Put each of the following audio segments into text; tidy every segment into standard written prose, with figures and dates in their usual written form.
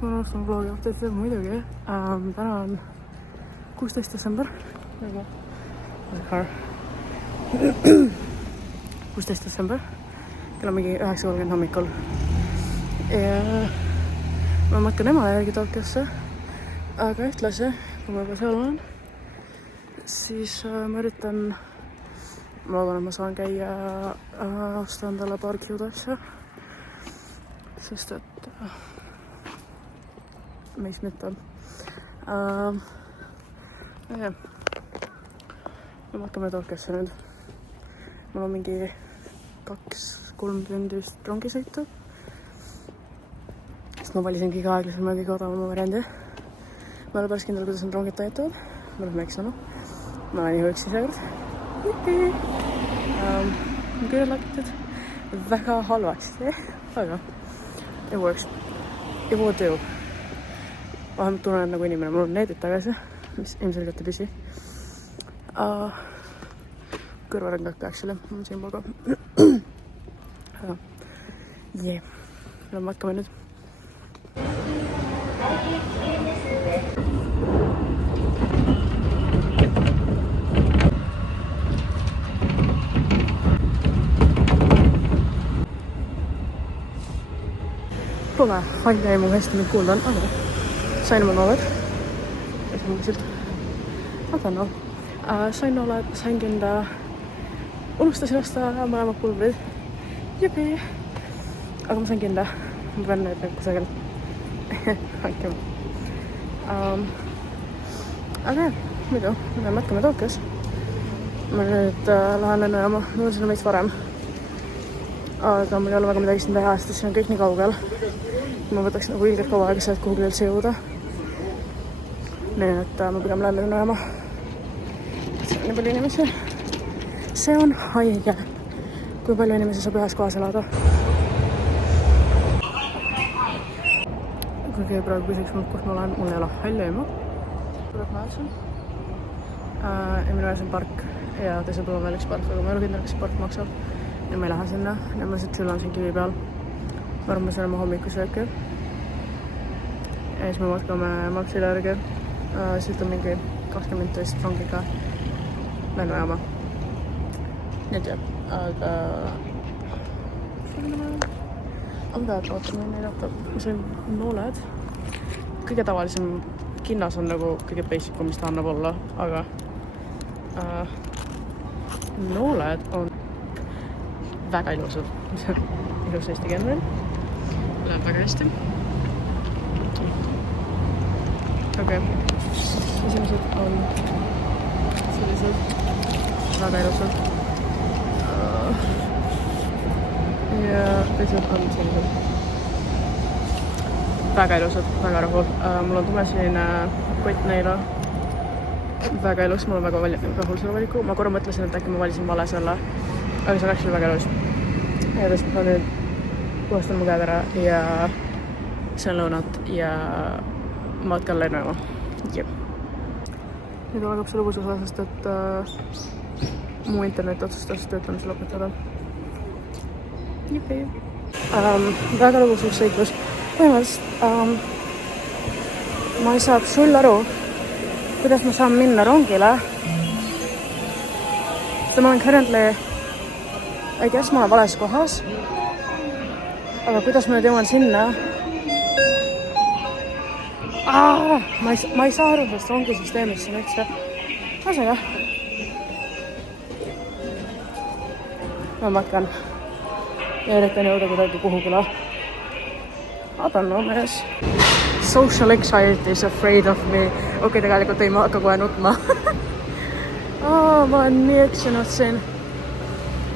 ma alustan vlogi update'i muidugi. Täna on 16. detsember. 16. detsember. Kell on mingi 9:30 hommikul. Ja ma matkan ema järgi Tokyosse. Aga ühtlasi, kui ma juba seal olen, siis ma üritan, ma loodan, et ma saan käia osta endale paar cute asja. Sest et miks mitte. Jah. Me matkame Tokyosse nüüd. Mul on mingi 2-3 tundi vist rongisõitu. Sest ma valisin kõige aeglasema ja kõige odavama variandi. Ma olen päris kindel, kuidas need rongid täitavad. Ma olen eksama. Ma olen nii üksi seekord. Ma küll lakitud väga halvasti, aga it works. It will do. Vähemalt tunnen nagu inimene. Mul on needid tagasi, mis ilmselgelt ei püsi. Kõrval on kõik actually. Mul on siin pool ka. Jee. Me matkame nüüd. Pole haige ei mu hästi mind kuulda on, aga sain oma nooled. Sain nooled, sain kinda, unustasin osta mõlemad pulbrid. Jupi! Aga ma sain kinda. Ma pean need kusagil hankima. Aga jah, muidu, me matkame Tokyos. Ma nüüd lähen lennujaama, ma olen sinna meist varem. Aga mul ei ole väga midagi siin teha, sest see on kõik nii kaugel. Ma võtaks nagu ilgelt kaua aega sealt kuhugi üldse jõuda. Nii et ma pigem lähen lennujaama. See on nii palju inimesi. See on haige. Kui palju inimesi saab ühes kohas elada. Kui keegi praegu küsiks mult, kus ma olen, mul ei ole halli aimu. Tuleb Madison. Ja minu ees on park ja teisel pool on veel üks park, aga ma ei ole kindel, kas see park maksab. Ja ma ei lähe sinna. Ja ma lihtsalt chillan siin kivi peal. Ma arvan, ma saan oma hommikusööki. Ja siis me matkame Maxile järgi. Siit on mingi 20 minutit vist rongiga lennujaama. Nii et jah, aga... ootame näidata. Ma sain nooled. Kõige tavalisem kinnas on nagu kõige basicum, mis ta annab olla, aga nooled on väga ilusad. Ilus eesti keelne. Läheb väga hästi. Okei. Esimesed on sellised väga ilusad. Ja teised on sellised väga ilusad, väga rahul. Mul on tumesinine kott neile. Väga ilus, mul on väga rahul selle valiku. Ma korra mõtlesin, et äkki ma valisin vale selle. Aga see on actually väga ilus. Ja tõesti ma nüüd puhastan mu käed ära ja söön lõunat ja matkan lennujaama. Jep. Nüüd algab see lõbus osa, sest et mu internet otsustas töötamise lõpetada. Jipi. Väga lõbus seiklus. Põhimõtteliselt ma ei saa sul aru, kuidas ma saan minna rongile. Sest ma olen currently I guess ma olen vales kohas. Aga kuidas ma nüüd jõuan sinna? Ma ei saa aru sellest rongisüsteemist siin üldse. Asega. Ma matkan. Ja üritan jõuda kuidagi kuhugile. I don't know, mees. Social anxiety is afraid of me. Okei, tegelikult ei, ma hakka kohe nutma. Ma olen nii eksinud siin.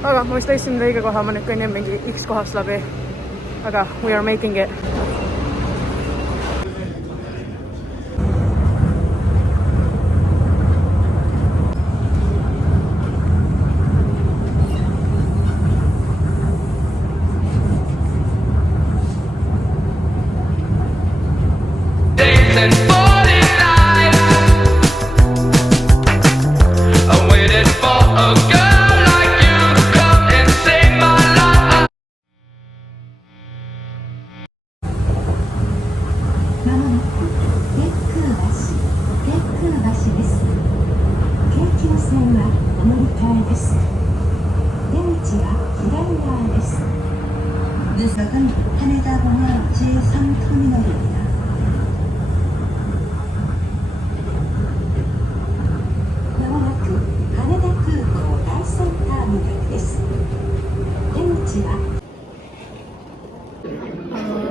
Aga ma vist leidsin õige koha, ma nüüd kõnnin mingi X kohast läbi. Aga we are making it. まもなく結空橋です。京急線はお乗り換えです。出口は左側です。부석은羽田공항 제3터미널입니다.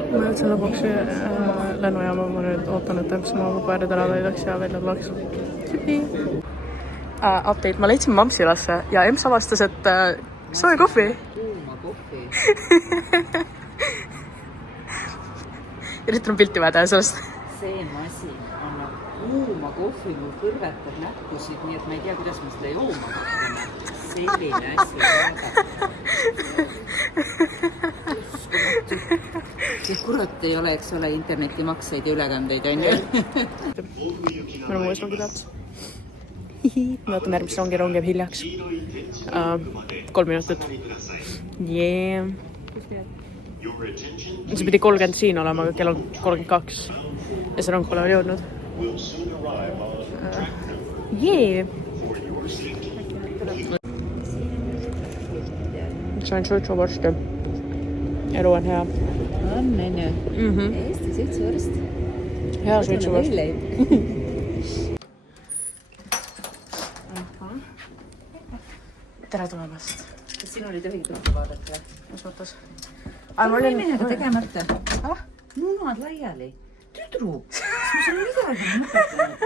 Ma jõudsin lõpuks lennujaama, ma nüüd ootan, et MC oma paberid ära täidaks ja välja tuleks. Update, ma leidsin Mamsilasse ja MC avastas, et soe kohvi. Kuuma kohvi. Üritan pilti vaja sellest. See masin annab kuuma kohvi, mul kõrvetab näkkusid, nii et ma ei tea, kuidas ma seda jooma hakkame. Selline asi. See kurat ei ole, eks ole, internetimakseid ja ülekandeid, on ju? Meil on uues rongipealt. Me ootame järgmist rongi jääb hiljaks. 3 minutit. Yeah. See pidi 30 siin olema, aga kell on 32. Ja see rong pole veel jõudnud. Yeah. Sain suitsuvorsti. Elu on hea. On, ju. Eesti suitsuvorst. Hea suitsuvorst. Tere tulemast. Kas sinul ei tohi kõike vaadata? Mis mõttes? Mehega tegemata. Munad laiali. Tüdru. Kas ma sulle midagi mõtetanud?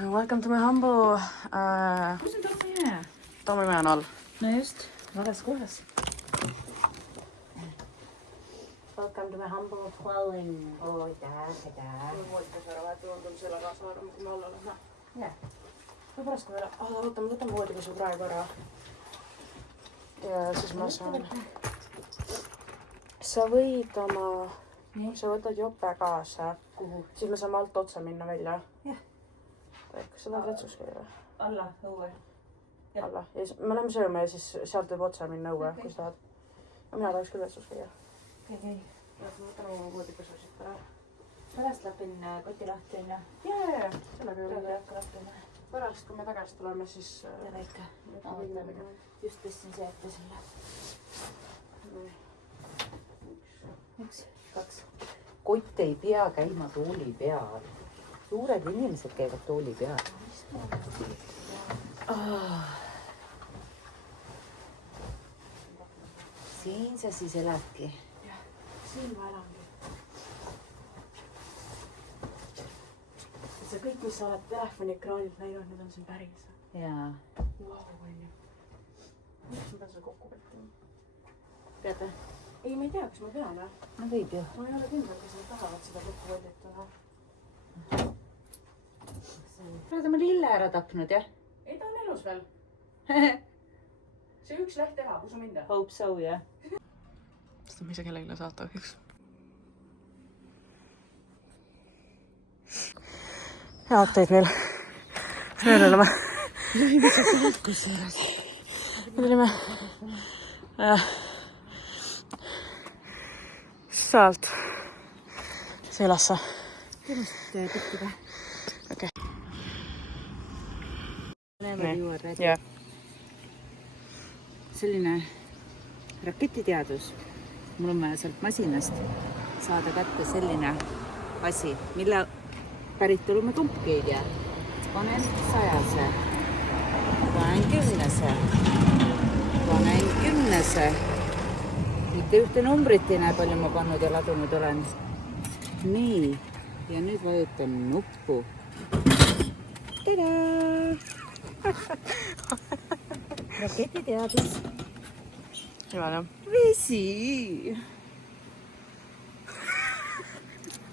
Welcome to my humble... Kus on Tormimäe? Tormimäe on all. No just. Vales kohas. Welcome to my humble dwelling. Seda. Voodikas ära vahetu on selle kaasa arvama, kui me alla lähme. Jah. Või pärast, kui me võtame voodikasu praegu ära. Ja siis ma saan... Sa võid oma... Sa võtad jope kaasa. Kuhu? Siis me saame alt otsa minna välja. Jah. Kas sa tahad vetsus käia? Alla, õue. Alla. Ja siis me läheme sööma ja siis sealt võib otsa minna õue, kui sa tahad. Mina tahaks küll vetsus käia. Okei. Ja ma võtan oma voodikasu siit ära. Pärast lapin koti lahti, on ju? Jee, sellega Praegu juurde. hakka lapima. Pärast, kui me tagasi tuleme, siis... Ja väike. Just tõstsin see ette selle. 1, 2. Kott ei pea käima tooli peal. Suured inimesed käivad tooli peal. Siin sa siis eladki? Jah, siin ma elangi. See kõik, mis sa oled telefoni ekraanilt näinud, need on siin päris. Jaa. Wow, on ju. Miks ma pean seda kokku võttima? Pead või? Ei, ma ei tea, kas ma pean, jah. No võib ju. Ma ei ole kindel, kas nad tahavad seda kokku võtituna. Oled oma lille ära tapnud, jah? Ei, ta on elus veel. See üks leht elab, usu mind. Hope so, jah. Seda ma ise kellelegi saata võiks. Hea update meil. Meil oleme. Me tulime sealt Sõelasse. Tõenust tükki või? Okei. Näevad juurde, et Jah. selline raketiteadus. Mul on vaja sealt masinast saada kätte selline asi, mille päritolu me kumbki ei tea. Panen 100, panen 10, panen 10. Mitte ühte numbrit ei näe, palju ma pannud ja ladunud olen. Nii, ja nüüd vajutan nuppu. Tada! Raketiteadus. Hyvä, no. Vesi!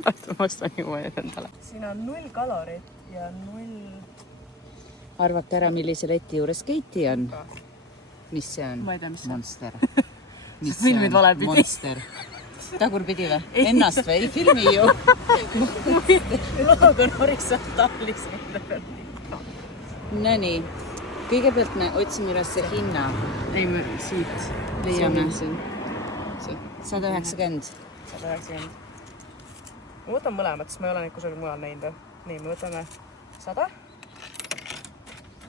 Ma ostan juua endale. Siin on 0 kalorit ja 0... Arvake ära, millise leti juures Keiti on. Mis see on? Ma ei tea, mis see on. Monster. Mis Filmid valepidi. Monster. Tagurpidi või? Ennast või? Ei filmi ju. Loog on horisontaalis. Nonii. Kõigepealt me otsime üles hinna. Ei, me siit leiame. maksid? 190. 190. Ma võtan mõlemad, sest ma ei ole neid kusagil mujal näinud. Nii, me võtame 100.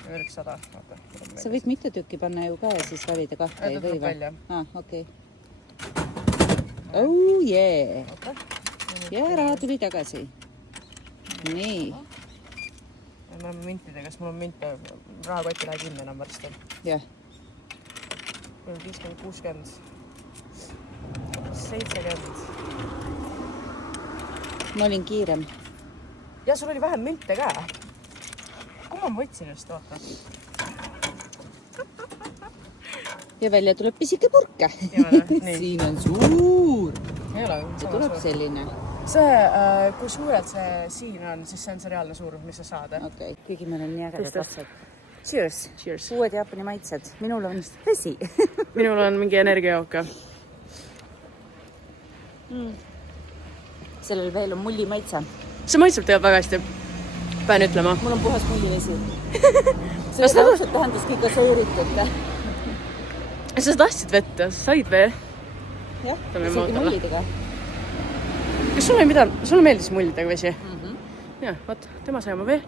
Ja veel üks 100. Vaata, Sa võid mitu tükki panna ju ka ja siis valida kahte, ei või või? Okei. Oh yeah! Ja raha tuli tagasi. Nii. Me oleme mintidega, sest mul on minte. Rahakott ei lähe kinni enam varsti. Jah. 50, 60, 70. Ma olin kiirem. Ja sul oli vähem minte ka. Kumma ma võtsin just, vaata? Ja välja tuleb pisike purke. Siin on suur. Ei ole. See tuleb selline. See, kui suurelt see siin on, siis see on see reaalne suurus, mis sa saad. Okei. Kuigi meil on nii ägedad lapsed. Cheers. Cheers. Uued Jaapani maitsed. Minul on vesi. Minul on mingi energiajooka. Sellel veel on mulli maitse. See maitseb teab väga hästi. Pean ütlema. Mul on puhas mullivesi. See täpselt tähendaski gaseeritud. Sa tahtsid vett, said vee? Jah, isegi mullidega. Kas sulle meeldis mullidega vesi? Jah, vaat, tema sai oma vee.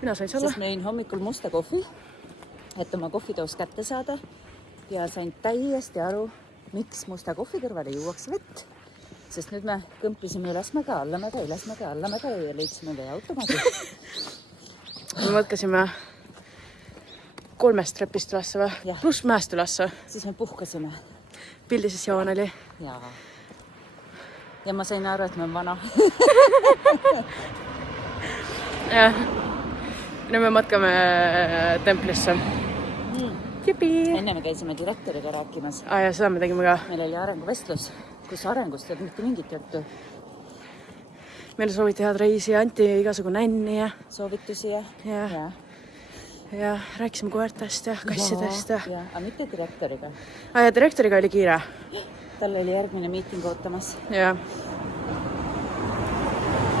Mina sain selle. Sest mõin hommikul musta kohvi, et oma kohvitoos kätte saada ja sain täiesti aru, miks musta kohvi kõrvale juuakse vett. Sest nüüd me kõmplisime ülesmäge, allamäge ja leidsime vee automaadi. Me mõtkasime 3 trepist ülesse või? Pluss mäest ülesse. Siis me puhkasime. Pildises joon oli. Ja ma sain aru, et me on vana. Jah. Nüüd me matkame templisse. Jipi! Enne me käisime direktoriga rääkimas. Ja seda me tegime ka. Meil oli arenguvestlus, kus arengust ei olnud mitte mingit juttu. Meile sooviti head reisi ja anti igasugu nänni ja soovitusi ja rääkisime koertest ja kassidest. Aga mitte direktoriga. Ja direktoriga oli kiire. Tal oli järgmine miiting ootamas. Jah.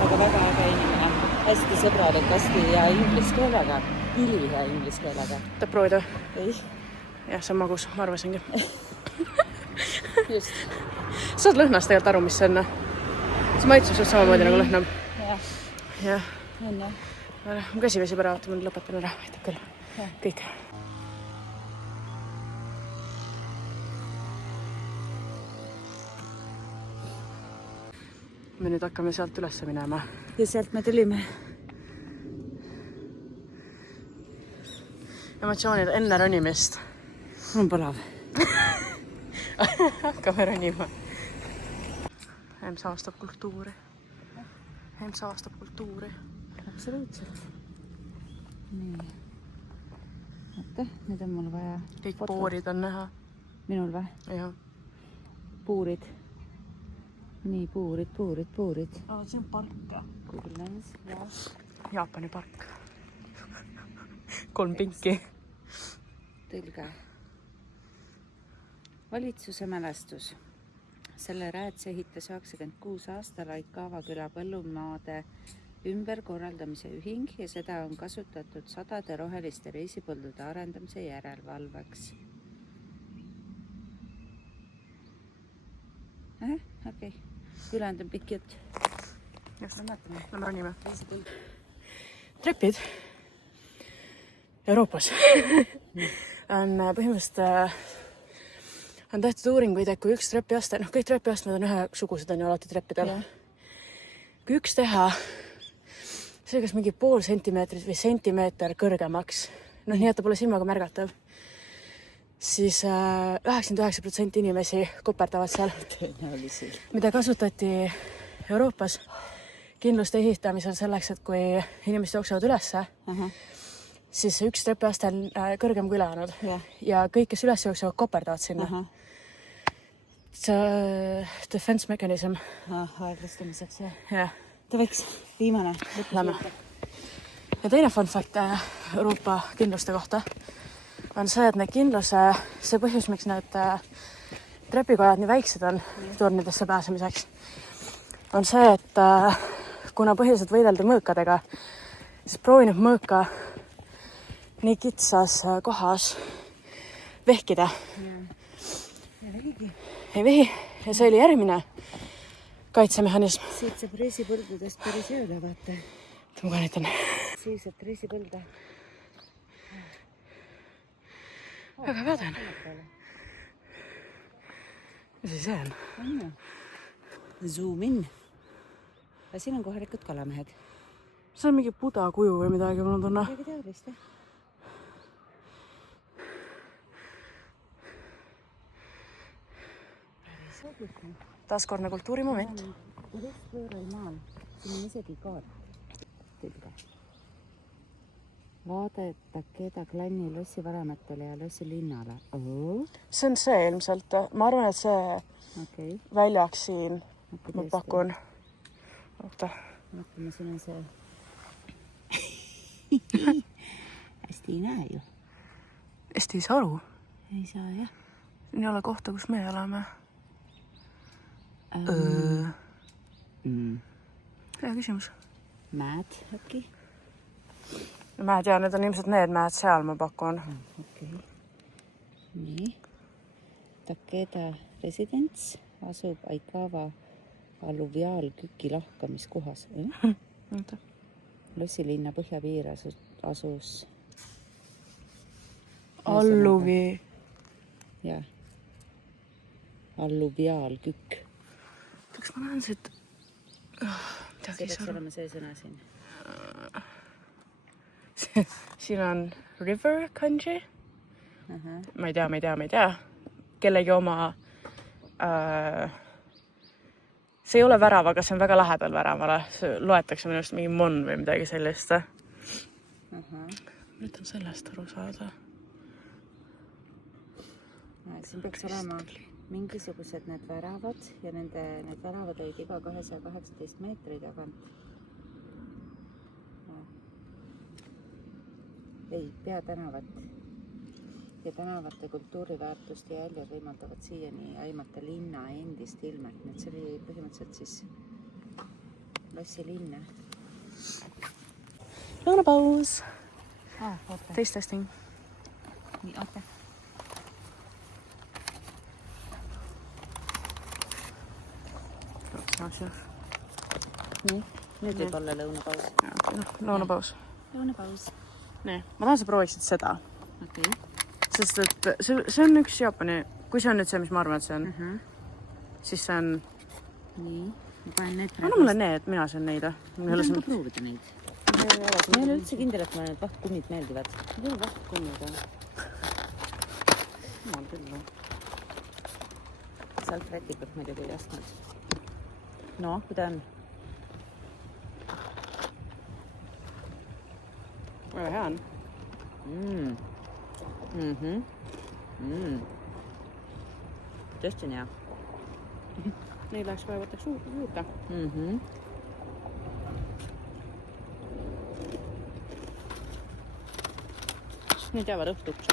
Aga väga inimene. Hästi sõbralik, hästi hea ingliskeelega. Ülihea ingliskeelega. Tahab proovida? Ei. Jah, see on magus, ma arvasingi. Just. Saad lõhnast tegelikult aru, mis see on? See maitsus just samamoodi nagu lõhna. Jah. On jah. Mu käsi vesib ära, vaata, ma lõpetan ära. Aitab küll. Kõik. Me nüüd hakkame sealt üles minema. Ja sealt me tulime. Emotsioonid enne ronimist. On palav. Hakkame ronima. EMSA aastab kultuuri. EMSA aastab kultuuri. Absoluutselt. Nii. Oota, nüüd on mul vaja... Kõik poorid on näha. Minul või? Jah. Puurid. Nii, puurid. See on park. Google Lens, jah. Jaapani park. 3 pinki. Tõlge. Valitsuse mälestus. Selle räätse ehitas 96 aastal Aikaava küla põllumaade ümberkorraldamise ühing ja seda on kasutatud sadade roheliste reisipõldude arendamise järelevalveks. Okei. Ülejäänud on pikk jutt. Just, lämme ronime. Trepid Euroopas on põhimõtteliselt on tehtud uuringuid, et kui üks trepiaste, kõik trepiastmed on ühesugused, on ju alati treppidel. Kui üks teha, see kas mingi pool sentimeetrit või sentimeeter kõrgemaks, nii et ta pole silmaga märgatav, siis 99% inimesi koperdavad seal, mida kasutati Euroopas kindluste ehitamisel selleks, et kui inimesed jooksevad ülesse, siis üks trepiaste on kõrgem kui ülejäänud ja kõik, kes üles jooksevad, koperdavad sinna. See defense mechanism. Aeglustamiseks, jah. Jah. Ta võiks viimane. Lämme. Ja teine fun fact Euroopa kindluste kohta on see, et need kindluse, see põhjus, miks need trepikojad nii väiksed on tornidesse pääsemiseks, on see, et kuna põhiliselt võidelda mõõkadega, siis proovinud mõõka nii kitsas kohas vehkida. Ja vehigi. Ei vehi ja see oli järgmine kaitsemehhanism. Siit saab reisipõldudest päris ööle, vaata. Ma ka näitan. Siivsat reisipõlda. Väga väden. Mis see on? On ju. Zoom in. Ja siin on kohalikud kalamehed. See on mingi Buda kuju või midagi, mul on tunne. Midagi teadlist, jah? Taaskordne kultuurimoment. Võõral maal. Siin on isegi kaart. Tõlge. Vaadata keda klanni lossi varamatele ja lossi linnale. See on see ilmselt. Ma arvan, et see väljaks siin. Ma pakun. Oota. Vaatame, siin on see. Hästi ei näe ju. Hästi ei saa aru. Ei saa, jah. Siin ei ole kohta, kus me elame. Hea küsimus. Mäed äkki? Mäed ja need on ilmselt need mäed seal, ma pakun. Okei. Nii. Takeda residents asub Aikawa alluviaalküki lahkamiskohas. Lossilinna põhjapiir asus Alluvi. Jah. Alluviaalkükk. Kas ma näen siit? See peaks olema see sõna siin. Siin on river kanji. Ma ei tea. Kellegi oma... See ei ole värav, aga see on väga lähedal väravale. See loetakse minu arust mingi mon või midagi sellist. Üritan sellest aru saada. Siin peaks olema mingisugused need väravad ja need väravad olid iga 218 meetri tagant. Ei, peatänavat ja tänavate kultuuriväärtust ja jäljed võimaldavad siiani aimata linna endist ilmet. Nüüd see oli põhimõtteliselt siis lossi linna. Lõunapaus. Oota. Taste testing. Nii, oota. Nii, nüüd võib olla lõunapaus. Lõunapaus. Lõunapaus. Nii, ma tahan sa prooviksid seda. Okei. Sest et see on üks Jaapani, kui see on nüüd see, mis ma arvan, et see on, siis see on... Nii, ma panen need Anna mulle need, mina söön neid. Ma tahan ka proovida neid. Ma ei ole üldse kindel, et mulle need vahtkummid meeldivad. Need on vahtkummid, jah. Ma olen küll. Sealt rätikut muidugi ei ostnud. No, kuida on? Väga hea on. Tõesti on hea. Neid läheks vaja võtaks juurde. Need jäävad õhtuks.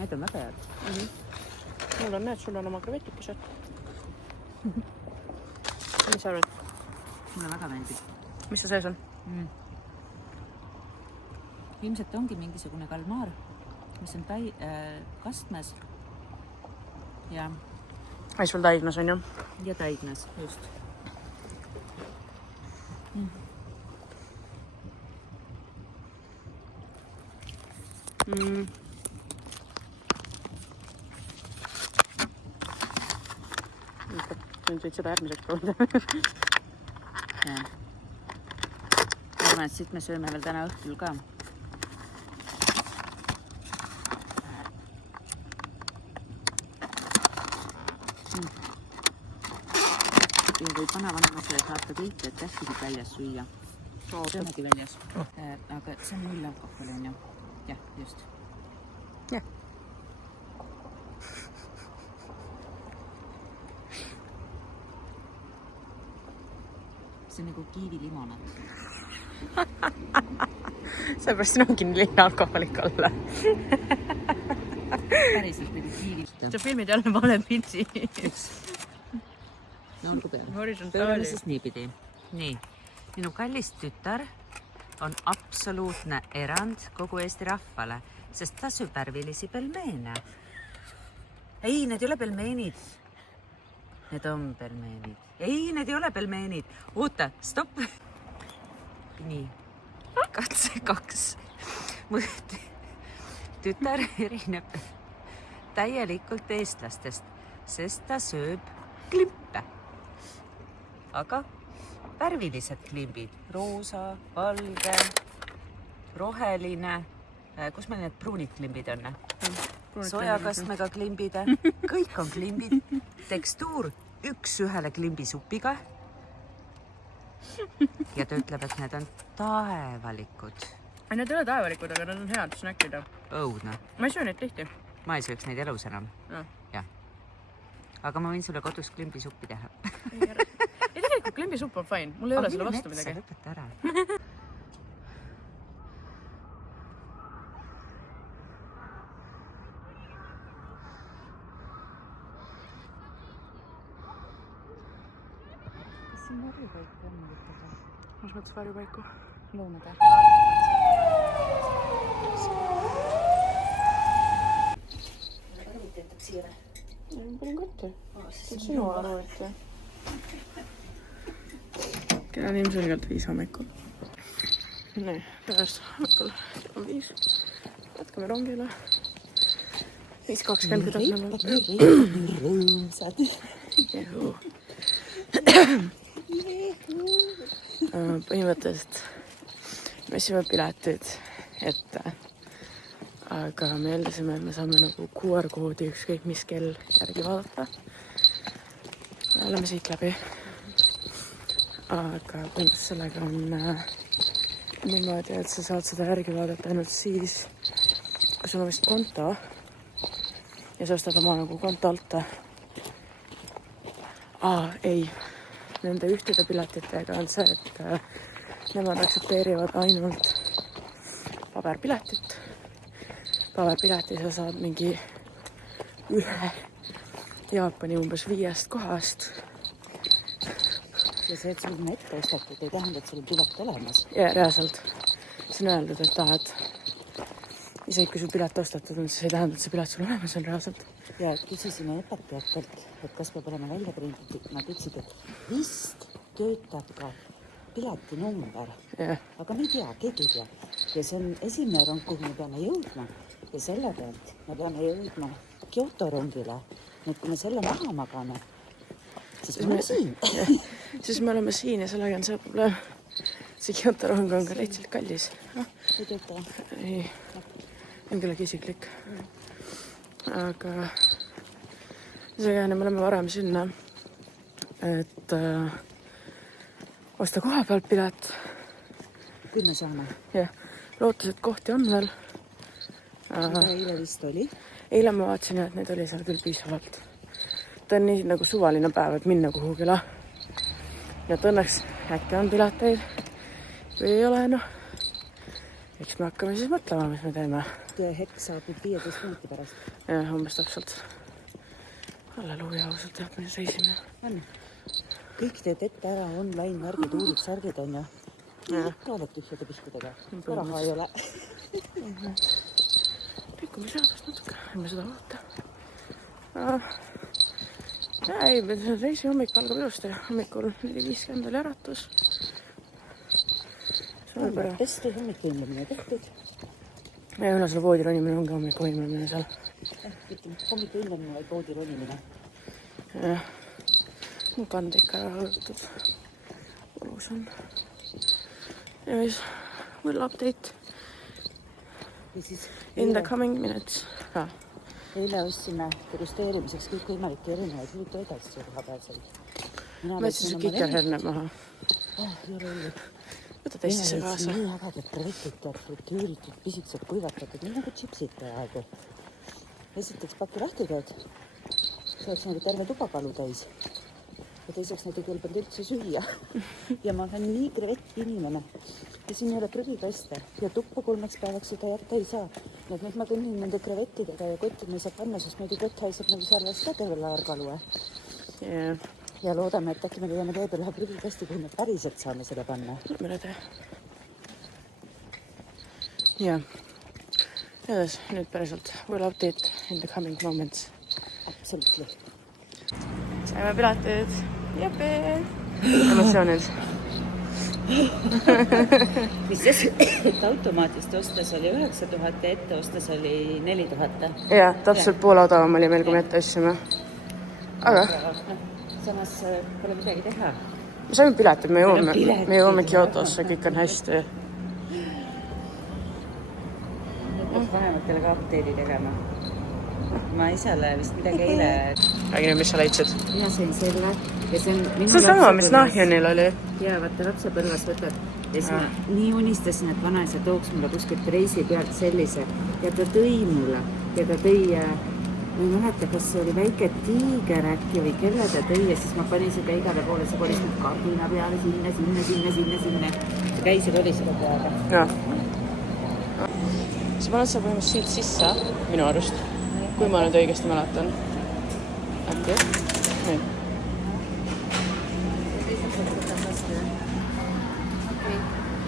Need on väga head. Mul on need, sul on oma krevetikesed. Mis sa arvad? Mulle väga meeldib. Mis see sees on? Ilmselt ongi mingisugune kalmaar, mis on kastmes ja... Ai, sul taignas on ju? Ja taignas, just. Nüüd võid seda järgmiseks proovida. Ma arvan, et siit me sööme veel täna õhtul ka. Ja kui vanavanemasele saata kõik, et hästi siit väljas süüa. Söömegi väljas. Aga see on 0 alkoholi, on ju? Jah, just. Jah. See on nagu kiivilimonad. Sellepärast siin ongi nii lihtne alkoholik olla. Päriselt nagu kiivi. Sa filmid jälle vale pitsi. No olgu peale. Horisontaali. Pöörame siis niipidi. Nii. Minu kallis tütar on absoluutne erand kogu Eesti rahvale, sest ta sööb värvilisi pelmeene. ei, need ei ole pelmeenid. Need on pelmeenid. Ei, need ei ole pelmeenid. Oota, stopp. Nii. Katse 2. Tütar erineb täielikult eestlastest, sest ta sööb klimpe. Aga värvilised klimbid. Roosa, valge, roheline. Kus meil need pruunid klimbid on? Sojakastmega klimbid. Kõik on klimbid. Tekstuur 1:1 klimbisupiga. Ja ta ütleb, et need on taevalikud. Need ei ole taevalikud, aga nad on head snackida. Õudne. Ma ei söö neid tihti. Ma ei sööks neid elus enam. No. Jah. Aga ma võin sulle kodus klimbisuppi teha. Ei, tegelikult klimbisupp on fine. Mul ei ole selle vastu midagi. Lõpeta ära. Kas siin varjupaik on? Mis mõttes varjupaiku? Loomade. Arvuti jätab siia. Ma panin kotti. See on sinu arvuti. Kell on ilmselgelt 5 hommikul. Nii, pärast hommikul kell on 5. Jätkame rongile. 5:20 täpselt. Rõõmsad. Põhimõtteliselt me ostsime piletid ette, aga me eeldasime, et me saame nagu QR-koodi ükskõik mis kell järgi vaadata. Oleme siit läbi. Aga põhimõtteliselt sellega on niimoodi, et sa saad seda järgi vaadata ainult siis, kui sul on vist konto ja sa ostad oma nagu konto alt. Ei. Nende ühtede piletitega on see, et nemad aktsepteerivad ainult paberpiletit. Paberpileti sa saad mingi üle Jaapani umbes 5 kohast. Ja see, et sul on ette ostetud, ei tähenda, et sul on pilet olemas. Ja reaalselt. See on öeldud, et isegi kui sul pilet ostetud on, siis ei tähenda, et see pilet sul olemas on reaalselt. Ja küsisime õpetajatelt, et kas peab olema välja prinditud. Nad ütlesid, et vist töötab ka piletinumber. Yeah. Aga me ei tea, keegi ei tea. Ja see on esimene rong, kuhu me peame jõudma. Ja selle pealt me peame jõudma Kyoto rongile. Nüüd, kui me selle maha magame, siis me oleme siin. Siis me oleme siin ja sellega on see probleem. See Kyoto rong on ka lihtsalt kallis. Ei tööta. Ei, on küll isiklik. Aga isegi me oleme varem sinna, et osta koha pealt pilet. Kui me saame. Jah, lootus, et kohti on veel. Eile vist oli. Eile ma vaatasin, et neid oli seal küll piisavalt. Ta on nii nagu suvaline päev, et minna kuhugile. Ja et õnneks äkki on pileteid või ei ole, noh. Eks me hakkame siis mõtlema, mis me teeme. Tõe hetk saabub 15 minuti pärast. Jah, umbes täpselt. Halleluuja, ausalt Jaapanis reisimine. On. Kõik teed ette ära, online värgid, uurid, särgid on ju. Praadad tühjade pihtudega. Raha ei ole. Rikkume seadust natuke, emme seda vaata. Ei, reisi hommik algab ilusti. Hommikul 4:50 oli äratus. Hästi hommikuvõimlemine tehtud. Ja üle selle voodironimine ongi hommikuvõimlemine seal. Hommikuvõimlemine või voodironimine. Jah. Mu kanda ikka ära hõõtud. Olus on. Anyways, we'll update in the coming minutes. Eile ostsime degusteerimiseks kõik võimalikke erinevaid hüütoidasid kohapealseid. Ma jätsin kikerherne maha. Jõle õige. Võta teistesse kaasa. Nii ägedad krevetid, fritüüritud, pisikesed kuivatatud, nii nagu chipsid peaaegu. Esiteks paki lahti teed. See oleks nagu terve tubakalu täis. Ja teiseks nad ei kõlbanud üldse süüa. Ja ma olen nii krevetti inimene. Ja siin ei ole prügikaste. Ja tuppa 3 päevaks seda jätta ei saa. Nüüd ma kõnnin nende krevettidega ja kottid me saab panna, sest muidu kott haiseb nagu sarvest ka terve laarkalu. Ja loodame, et äkki me leiame tee peal ühe prügikasti, kuhu me päriselt saame seda panna. Mille tee? Jah. Ja nüüd päriselt we'll update in the coming moments. Absolutely. Saime piletid. Jepi. Emotsioonid. Mis sest, et automaatist ostes oli 9000 ja ette ostes oli 4000. Jah, täpselt pool odavam oli meil, kui me ette ostsime. Aga Samas pole midagi teha. me saime piletid, me jõuame Kyotosse, kõik on hästi. Nüüd peaks vanematele ka update'i tegema. Ma isale vist midagi eile... Räägi nüüd, mis sa leidsid? Mina sain selle ja see on... See on sama, mis Nahjonil oli. Jaa, vaata lapsepõlvas võtad. Ja siis ma nii unistasin, et vanaisa tooks mulle kuskilt reisi pealt sellise. Ja ta tõi mulle. Ja ta tõi... Ma ei mäleta, kas see oli väike tiiger äkki või kelle ta tõi. Ja siis ma panin seda igale poole. See kolis nüüd kardina peale sinna. See käis ja kolis seda peale. Jah. Sa paned sa põhimõtteliselt siit sisse, minu arust. Kui ma nüüd õigesti mäletan. Äkki? Nii.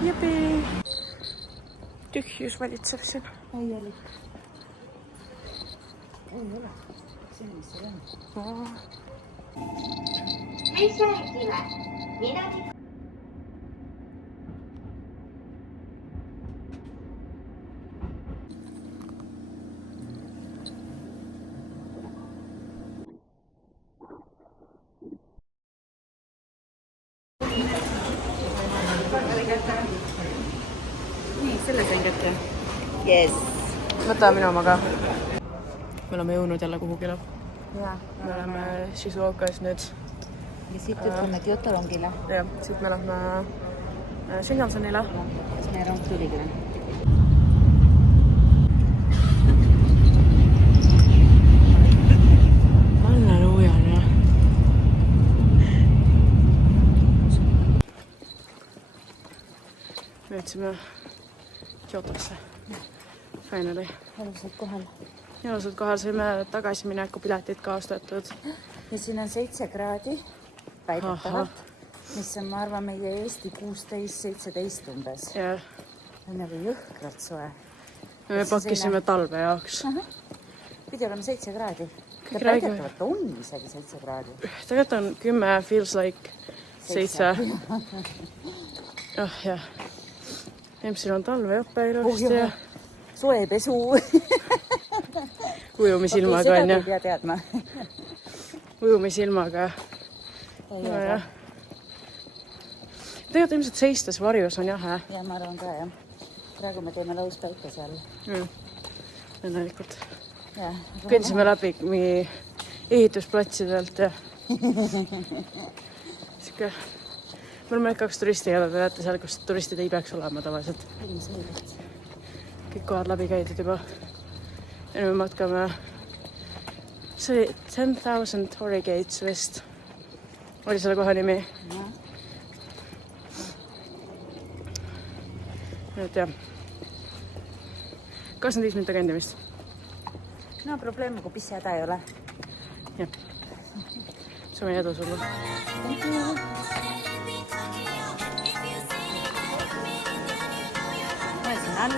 Jepi. Tühjus valitseb siin. Täielik. Ei ole. See on, mis see on. 停車駅は南 Nii, selle sain kätte. Yes. Võta minu omaga. Me oleme jõudnud jälle kuhugile. Jaa. Me oleme Shizuokas nüüd. Ja siit ütleme Kyoto-rongile. Ja, siit me lähme Shinkansenile. Kas meie rong tuligi või? Halleluuja, jah. Me jõudsime Kyotosse. Finally. Alused kohal. Jalused kohal saime tagasiminekupiletid ka ostetud. Ja siin on 7 kraadi väidetavalt, mis on, ma arvan, meie Eesti 16-17 umbes. Ja On nagu jõhkralt soe. me pakkisime talve jaoks. Pidi olema 7 kraadi. Kõik räägivad. Väidetavalt on isegi 7 kraadi. Tegelikult on 10, feels like 7. Oh, jah. Emsil on talveõppe ilusti ja Soepesu. ujumisilmaga Seda on ei ja pea teadma. ujumisilmaga. Ja. Tegelikult ilmselt seistes varjus on jah. Ja ma arvan ka, jah. Praegu me teeme lauspäike seal. Ennelikult. Ja, Kõndisime läbi mingi ehitusplatsidelt ja siuke... Me oleme ikka 2 turisti, keda te näete seal, kus turistid ei peaks olema tavaliselt. ilmselgelt. Kõik kohad läbi käidud juba. Ja nüüd me matkame... See oli 10,000 Torii Gates vist. Oli selle koha nimi. Nüüd jah. 25 minutit kõndimist. No probleemi, kui pissi häda ei ole. Jah. Soovin edu sulle. Ma siin all.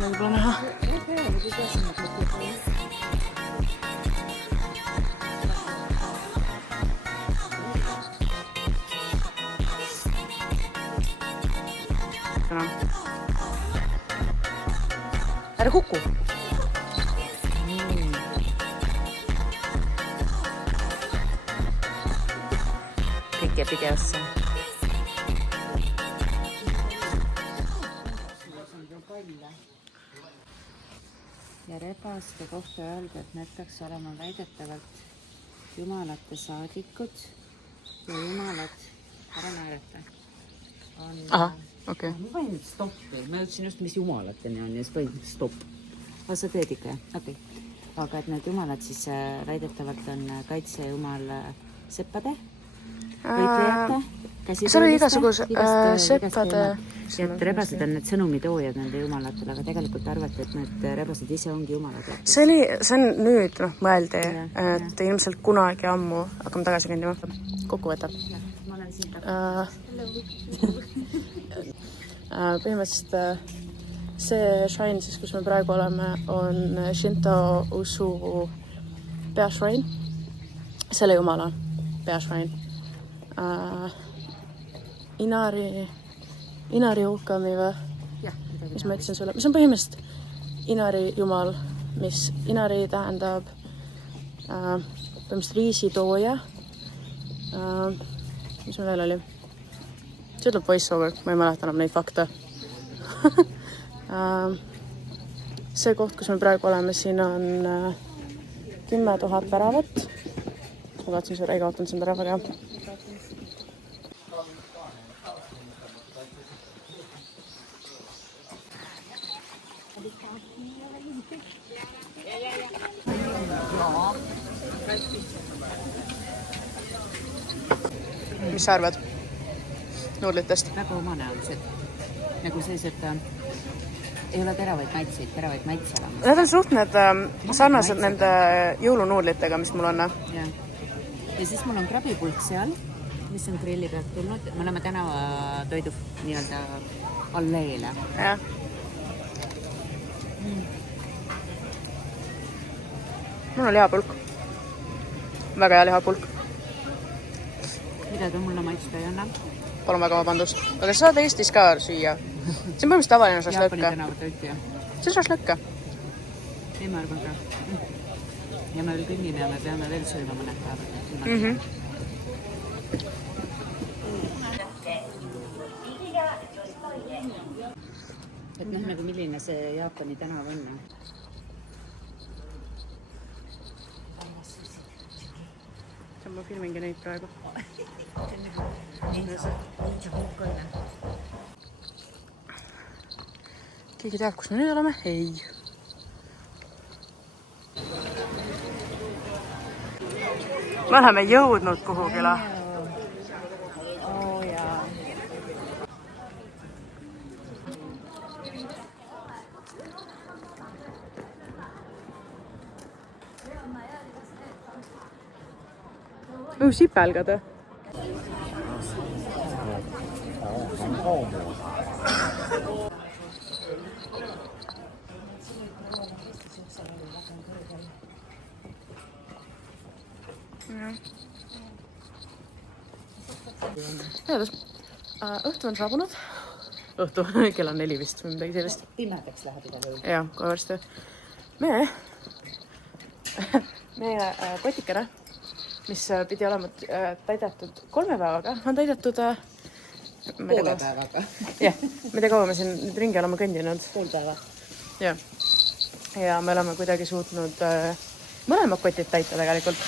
Meil pole näha. Ära kuku. Kõik jääb videosse. Ja rebaste kohta öelda, et need peaks olema väidetavalt jumalate saadikud ja jumalad, ära naerata. Aha, okei. Ma panin nüüd stoppi. Ma ütlesin just, mis jumalateni on ja siis panin stopp. Aga sa teed ikka, jah? Okei. Aga et need jumalad siis väidetavalt on kaitsejumal seppade, võitlejate, seal oli igasuguse seppade... Ja et rebased on need sõnumitoojad nende jumalatele, aga tegelikult arvati, et need rebased ise ongi jumalad. See on nüüd, mõeldi, et ilmselt kunagi ammu hakkame tagasi kõndima. Kokku võtab. Ma olen siin taga. Põhimõtteliselt see shrine siis, kus me praegu oleme, on Shinto usu peashrine, selle jumala peashrine. Inari Ukami või? Mis ma ütlesin sulle? Mis on põhimõtteliselt Inari jumal, mis Inari tähendab põhimõtteliselt riisitooja. Mis meil veel oli? See ütleb voiceover, ma ei mäleta enam neid fakte. See koht, kus me praegu oleme, siin on 10 000 väravat. Ma kaotsin sulle, ei kaotanud siin väravat, jah. Mis sa arvad nuudlitest? Väga omanäolised. Nagu sellised ei ole teravaid maitseid olemas. Need on suht need sarnased nende jõulunuudlitega, mis mul on. Ja siis mul on krabipulk seal, mis on grilli pealt tulnud. Me oleme tänava toidu nii-öelda alleele. Jah. Mul on lihapulk. Väga hea lihapulk. Mida ta mulle maitsta ei anna? Palun väga vabandust. Aga sa saad Eestis ka süüa. See on põhimõtteliselt tavaline šašlõkka. Jaapani tänavatoit, jah. See on šašlõkka. Ei, ma arvan ka. Ja me veel kõnnime ja me peame veel sööma mõned päevad. Et nagu milline see Jaapani tänav on. Ma filmingi neid praegu. Keegi teab, kus me nüüd oleme? Ei. Me oleme jõudnud kuhugile. Sipelgad. Teades, õhtu on saabunud. Õhtu, kell on 4 vist või midagi sellist. Pimedaks läheb igal juhul. Jah, kohe varsti. Meie kotikene, mis pidi olema täidetud 3 päevaga, on täidetud poole päevaga. Jah, mida kaua me siin nüüd ringi oleme kõndinud. Pool päeva. Jah. Ja me oleme kuidagi suutnud mõlemad kotid täita tegelikult.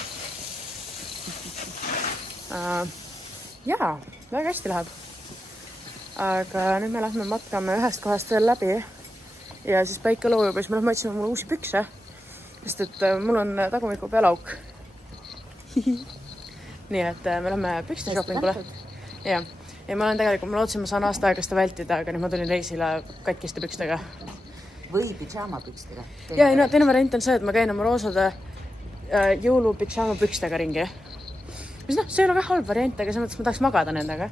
Jaa, väga hästi läheb. Aga nüüd me lähme matkame ühest kohast veel läbi. Ja siis päike loojub ja siis me lähme otsima mulle uusi pükse. Sest et mul on tagumiku peal auk. Nii et me lähme pükste shoppingule. Ja ma olen tegelikult, ma lootsin, ma saan aasta aega seda vältida, aga nüüd ma tulin reisile katkiste pükstega. Või pidžaamapükstega. Ja teine variant on see, et ma käin oma roosade jõulupidžaamapükstega ringi. Mis see ei ole ka halb variant, aga selles mõttes ma tahaks magada nendega.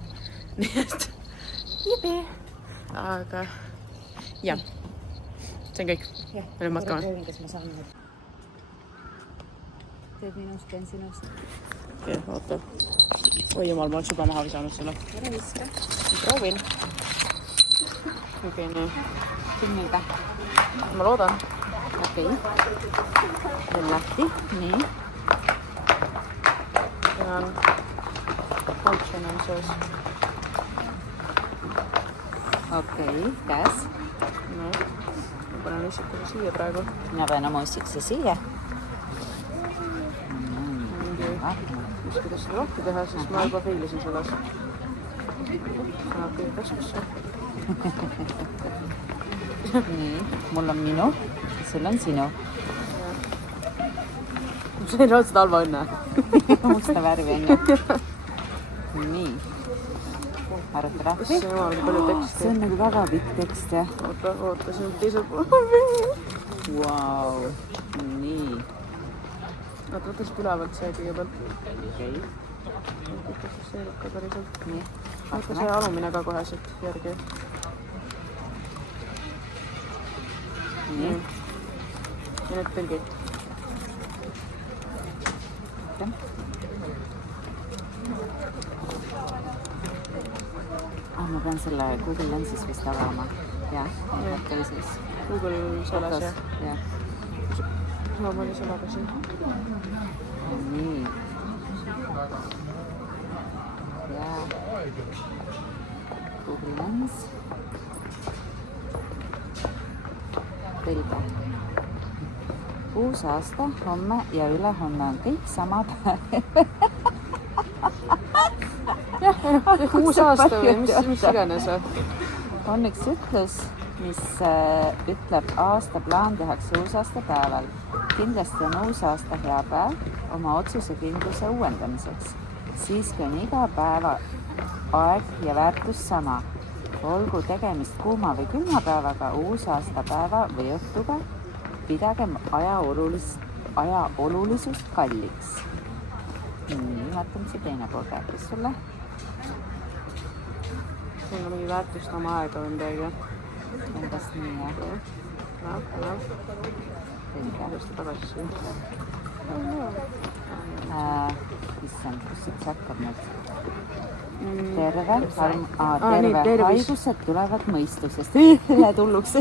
Nii et jibi. Aga jah, see on kõik. Me nüüd matkame. Proovin, kes ma saan nüüd. Teed minust, teen sinust. Okei, oota. Oi jumal, ma oleks juba maha visanud selle. Ära viska. Proovin. Okei, nii. Filmiga. Ma loodan. Okei. Teen lahti. Nii. Siin on function on sees. Okei, käes. No. Ma panen issikuse siia praegu. Ma panen oma issikuse siia. Mis kuidas seda lahti teha, siis ma juba feilisin selles. Okei, taskusse. Nii, mul on minu, sul on sinu. Ma sain raudselt halva õnne. Musta värvi õnne. Nii. Arvata rahvi. See on jumal, kui palju teksti. See on nagu väga pikk tekst, jah. Oota, siin on teise pool. Vau. Nii. Võta siit ülevalt see kõigepealt. Okei. Kuidas see seerub ka päriselt. Nii. Võta see alumine ka kohe siit järgi. ja nüüd pilgi. Ma pean selle Google Lensis vist avama. Jah, või siis Google selles, jah. Jah. Ma panin sõnaga siin. Nii. Ja Google Lens. Pilge. Uus aasta, homme ja ülehomme on kõik sama päev. Jah, uus aasta või mis iganes. On üks ütlus, mis ütleb, aastaplaan tehakse uusaastapäeval. Kindlasti on uusaasta hea päev oma otsusekindluse uuendamiseks. Siiski on iga päeva aeg ja väärtus sama. Olgu tegemist kuuma või külma päevaga, uusaastapäeva või õhtuga, pidagem aja olulisust kalliks. Nii, vaatame see teine pool rääkis sulle. Siin on mingi väärtust oma aega või midagi. Umbes nii, jah. Hästi tagasi siin. Issand, kus see hakkab nüüd? Terve. Haigused tulevad mõistusest. Lähed hulluks.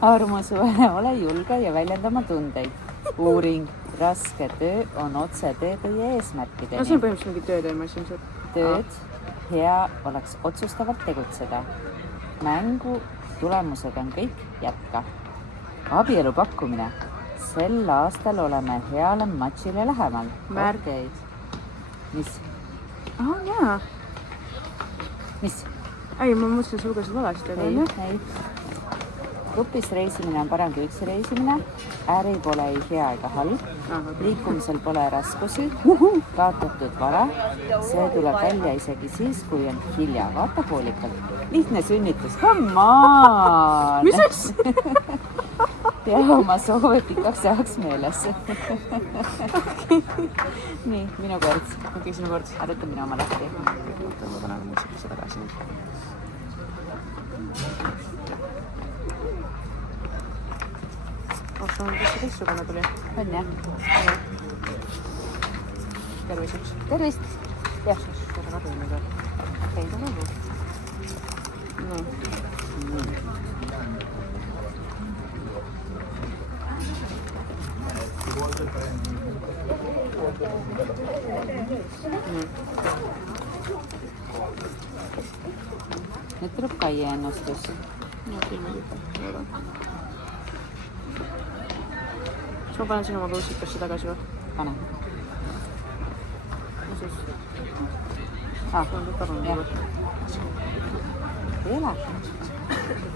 Armus, ole julge ja väljenda oma tundeid. Uuring, raske töö on otse tee teie eesmärkideni. No see on põhimõtteliselt mingi tööteema siin. Tööd, hea oleks otsustavalt tegutseda. Mängu tulemused on kõik, jätka. Abielu pakkumine. Sel aastal oleme heale matšile lähemal. Märgeid. Mis? Jaa. Mis? Ei, ma mõtlesin, et sa lugesid valesti. Ei. Grupis reisimine on parem kui üksi reisimine. Äri pole ei hea ega halb. Liikumisel pole raskusi. Kaotatud vara. See tuleb välja isegi siis, kui on hilja. Vaata hoolikalt. Lihtne sünnitus. Come on! Mis üks? Ja oma soove pikaks ajaks meeles. Nii, minu kord. Okei, sinu kord. Arvata minu oma lahti. Ma panen muusikasse tagasi. See on tõesti teistsugune tuli. On jah? Terviseks. Tervist! Jah. Seda kadun nüüd. Ei ta nagu. Nii. Nüüd tuleb Kaie ennustus. Ma panen sinu oma kuusikasse tagasi või? Pane. Mis siis? Ah, See on kõik arvanud juba. ei ole.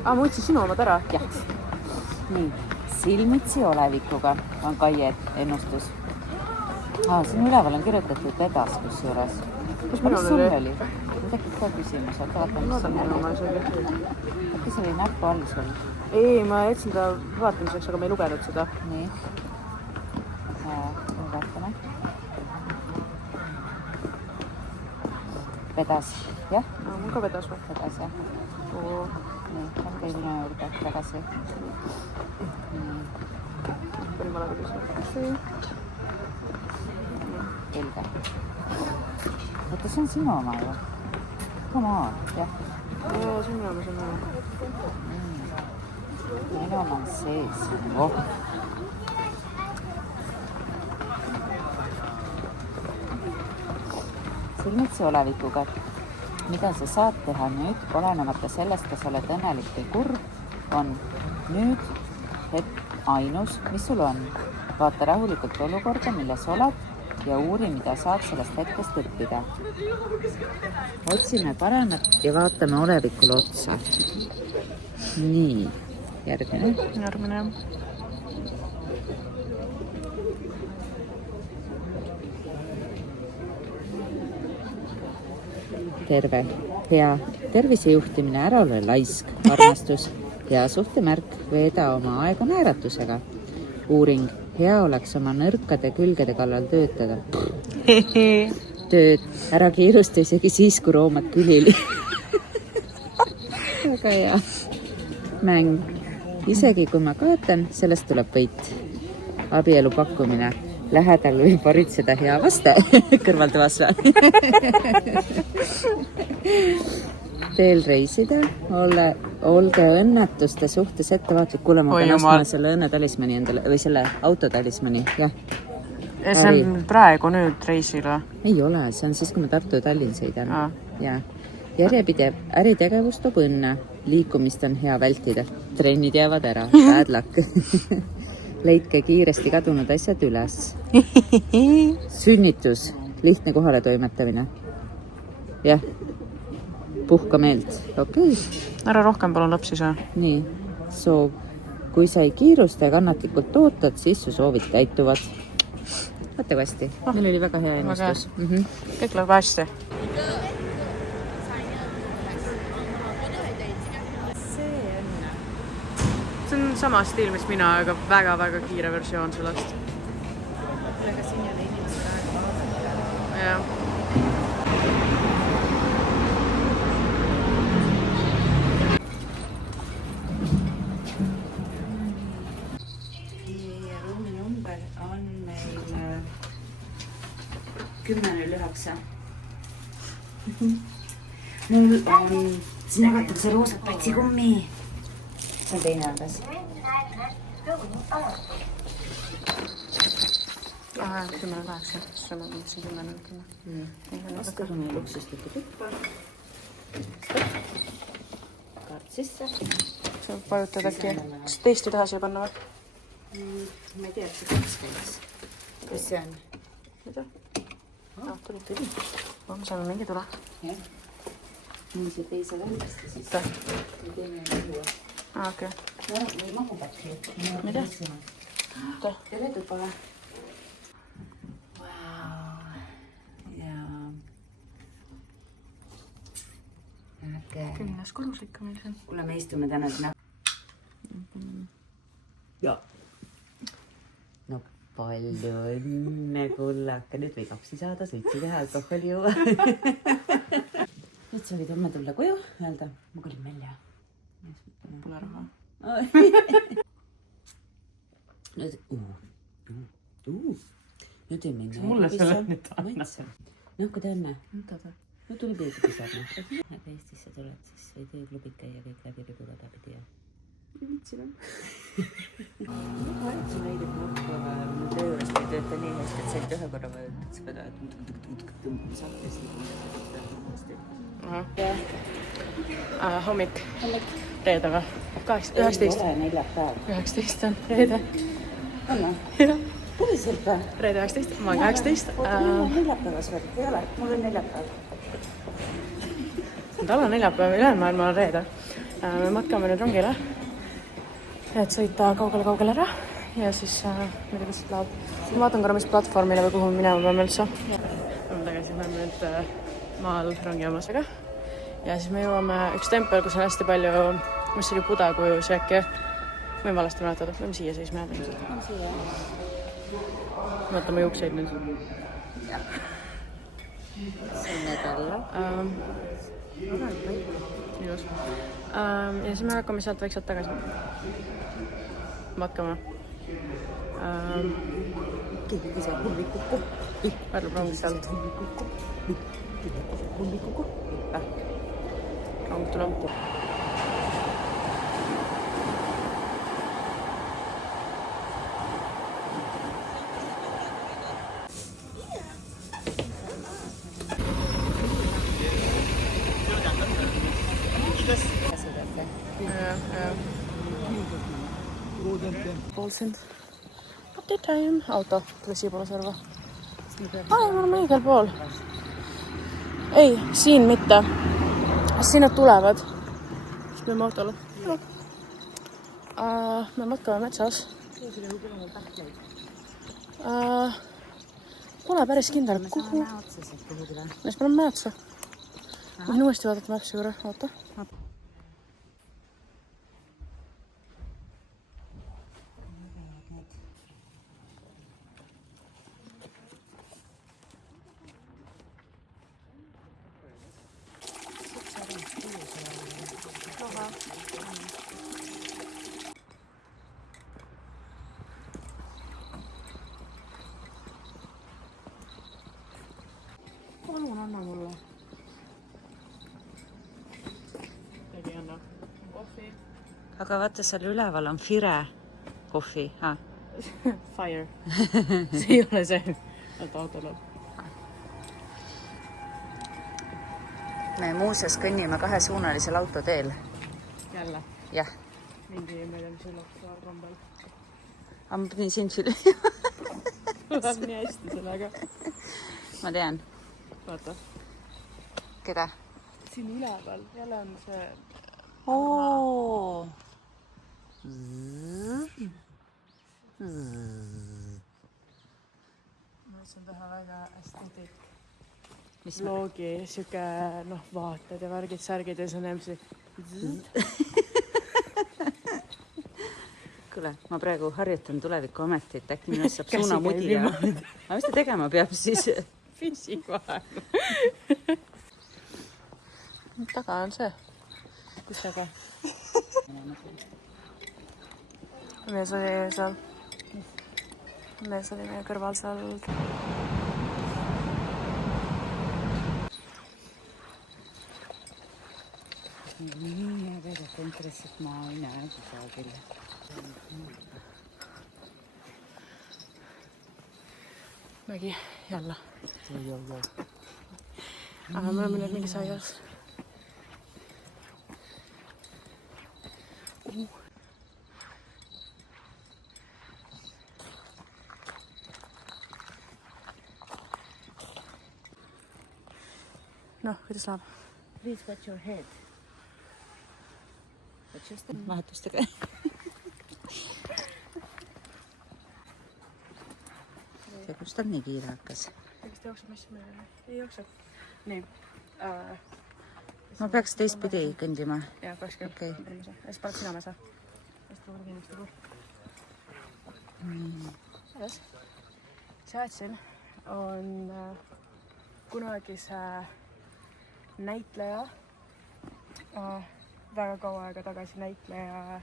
Ma võtsin sinu omad ära. Jah. Nii, silmitsi olevikuga on Kaie ennustus. Siin üleval on kirjutatud vedas kusjuures. Kus minul sul oli? oli? Mul tekib ka küsimus, aga vaata, mis Vaatan sul minu oma oli. isegi. Äkki see oli näppu all sul? Ei, ma jätsin ta vaatamiseks, aga ma ei lugenud seda. Nii. Vaatame. Vedas, jah? Mul ka vedas või? Vedas, jah. Nii, käi minu juurde tagasi. Panin valega küsima. Selge. Oota, see on sinu oma ju. Come on, jah. Sinu oma. Minu oma on sees. Silmitsi olevikuga. Mida sa saad teha nüüd, olenemata sellest, kas oled õnnelik või kurb, on nüüd ainus, mis sul on. Vaata rahulikult olukorda, milles oled ja uuri, mida saad sellest hetkest õppida. Otsime paremat ja vaatame olevikule otsa. Nii, järgmine. Terve, hea tervisejuhtimine, ära ole laisk, armastus, hea suhtemärk, veeda oma aega naeratusega. Uuring, hea oleks oma nõrkade külgede kallal töötada. Tööd, ära kiirusta isegi siis, kui roomad külili. Väga hea. Mäng, isegi kui ma kaotan, sellest tuleb võit. Abielu pakkumine. Lähedal võib varitseda hea vaste. Kõrvaltoas teel reisida, olge õnnetuste suhtes ettevaatlik. Kuule, ma pean ostma selle õnnetalismani endale või selle autotalismani, jah. See on praegu nüüd reisil või? Ei ole, see on siis, kui ma Tartu ja Tallinn sõidan. Ja. Järjepidev äritegevus toob õnne, liikumist on hea vältida. Trennid jäävad ära, bad luck. Leidke kiiresti kadunud asjad üles. Sünnitus, lihtne kohale toimetamine. Jah, puhka meelt, okei. Ära rohkem palun lapsi saa. Nii, soov. Kui sa ei kiirusta ja kannatlikult ootad, siis su soovid täituvad. Võtte vasti, meil oli väga hea ennustus. Kõik läheb hästi. See on sama stiil, mis mina, aga väga-väga kiire versioon sellest. Aga siin ei ole inimesed aega. Jah. Ja ruumi number on meil 10.09. Mul on, siin jagatakse roosat patsikummi. See on teine algas. Aha, 10.08. See ma mõtlesin 10.10. Vastu meie luksuslikku tuppa. Kaart sisse. Sa vajutad äkki. Kas teist ei taha siia panna või? Ma ei tea, et see kaks käis. Kas see on? Mida? Tuli. Me saame mingi tule. Jah. Mul see teise väljast ja siis me teeme juua. Okei. No, või mahubadki. Mida? Tere tuba. Vau. Ja. Äge. 10. kodus ikka meil siin. Kuule, me istume täna sinna. Ja. No palju õnne, kullaka. Nüüd võib lapsi saada, sõitsi teha, alkoholi juua. Nüüd sa võid homme tulla koju, öelda, ma kolin välja. Pole raha. Nüüd, nüüd ei minna. Mulle selle nüüd anna. No, kui ta õnne. No tuli peegi pisarna. Aga Eestisse tuled, siis võid ööklubid käia kõik läbi ribulada pidi ja. Ei vitsi või? Ma arvasin neid, et ma töö juures ei tööta nii hästi, et sa olid ühe korra vaja, et sa pead sahtesti. Hommik. Reede või? 19. Ei ole neljapäev. 19 on reede. Anna? Jah. Päriselt või? Reede 19, ma olen 18. Mul on neljapäevas veel. Ei ole, mul on neljapäev. Tal on neljapäev, ülejäänud maailma on reede. Me matkame nüüd rongile, et sõita kaugele ära ja siis ma ei tea, kas see läheb. Ma vaatan korra, mis platvormile või kuhu me minema peame üldse. Oleme tagasi, me oleme nüüd maal rongijaamas väga. Ja siis me jõuame üks tempel, kus on hästi palju, mis oli Buda-kuju äkki. Võin valesti mäletada, võime siia seisma jääda ilmselt. On siia. Mõtleme juukseid nüüd. Jah. See on need alla. Ilus. Ja siis me hakkame sealt vaikselt tagasi. Matkame. Keegi saab hullikuku. Värleb rongid sealt. Hullikuku. Rong tuleb. Poolsind. Party time. Auto. Tule siia poole serva. Me oleme õigel pool. Ei, siin mitte. Siin nad tulevad. Siis me autole. Me matkame metsas. Pole päris kindel, kuhu. Siis me oleme mäetsa. Ma võin uuesti vaadata mäpsi korra. Oota. aga vaata, seal üleval on Fire kohvi. Fire. See ei ole see. Oota, autol on. Me muuseas kõnnime kahesuunalisel autoteel. Jälle. Jah. Mingi, ma ei tea, mis üllaks rambel. Aga ma pidin sind filmima. Läheb nii hästi sellega. Ma tean. Vaata. Keda? Siin üleval. Jälle on see... Oo. Ma ütlesin teha väga esteetik. Mis vlogi, siuke, vaated ja värgid, särgid ja see on MC. Kuule, ma praegu harjutan Tulevikuametit, äkki minust saab suunamudija. Aga mis ta tegema peab siis? Finsi vahel. Taga on see. Kus taga? Mees oli seal. Mees oli meie kõrval seal. Nii väga konkreetselt ma ei näe kusagil. Mägi, jälle. Aga me oleme nüüd mingi saias. Kuidas läheb? Please watch your head. Vahetustega. See, kus ta nii kiire hakkas? Kas ta jookseb, mis meile? Ei jookseb. Nii. Ma peaks teistpidi kõndima. Jah, peaks küll. Okei. Siis paned sina mesa. Siis tuleb kindlasti kuul. Selles. Seadsin on kunagise näitleja, väga kaua aega tagasi näitleja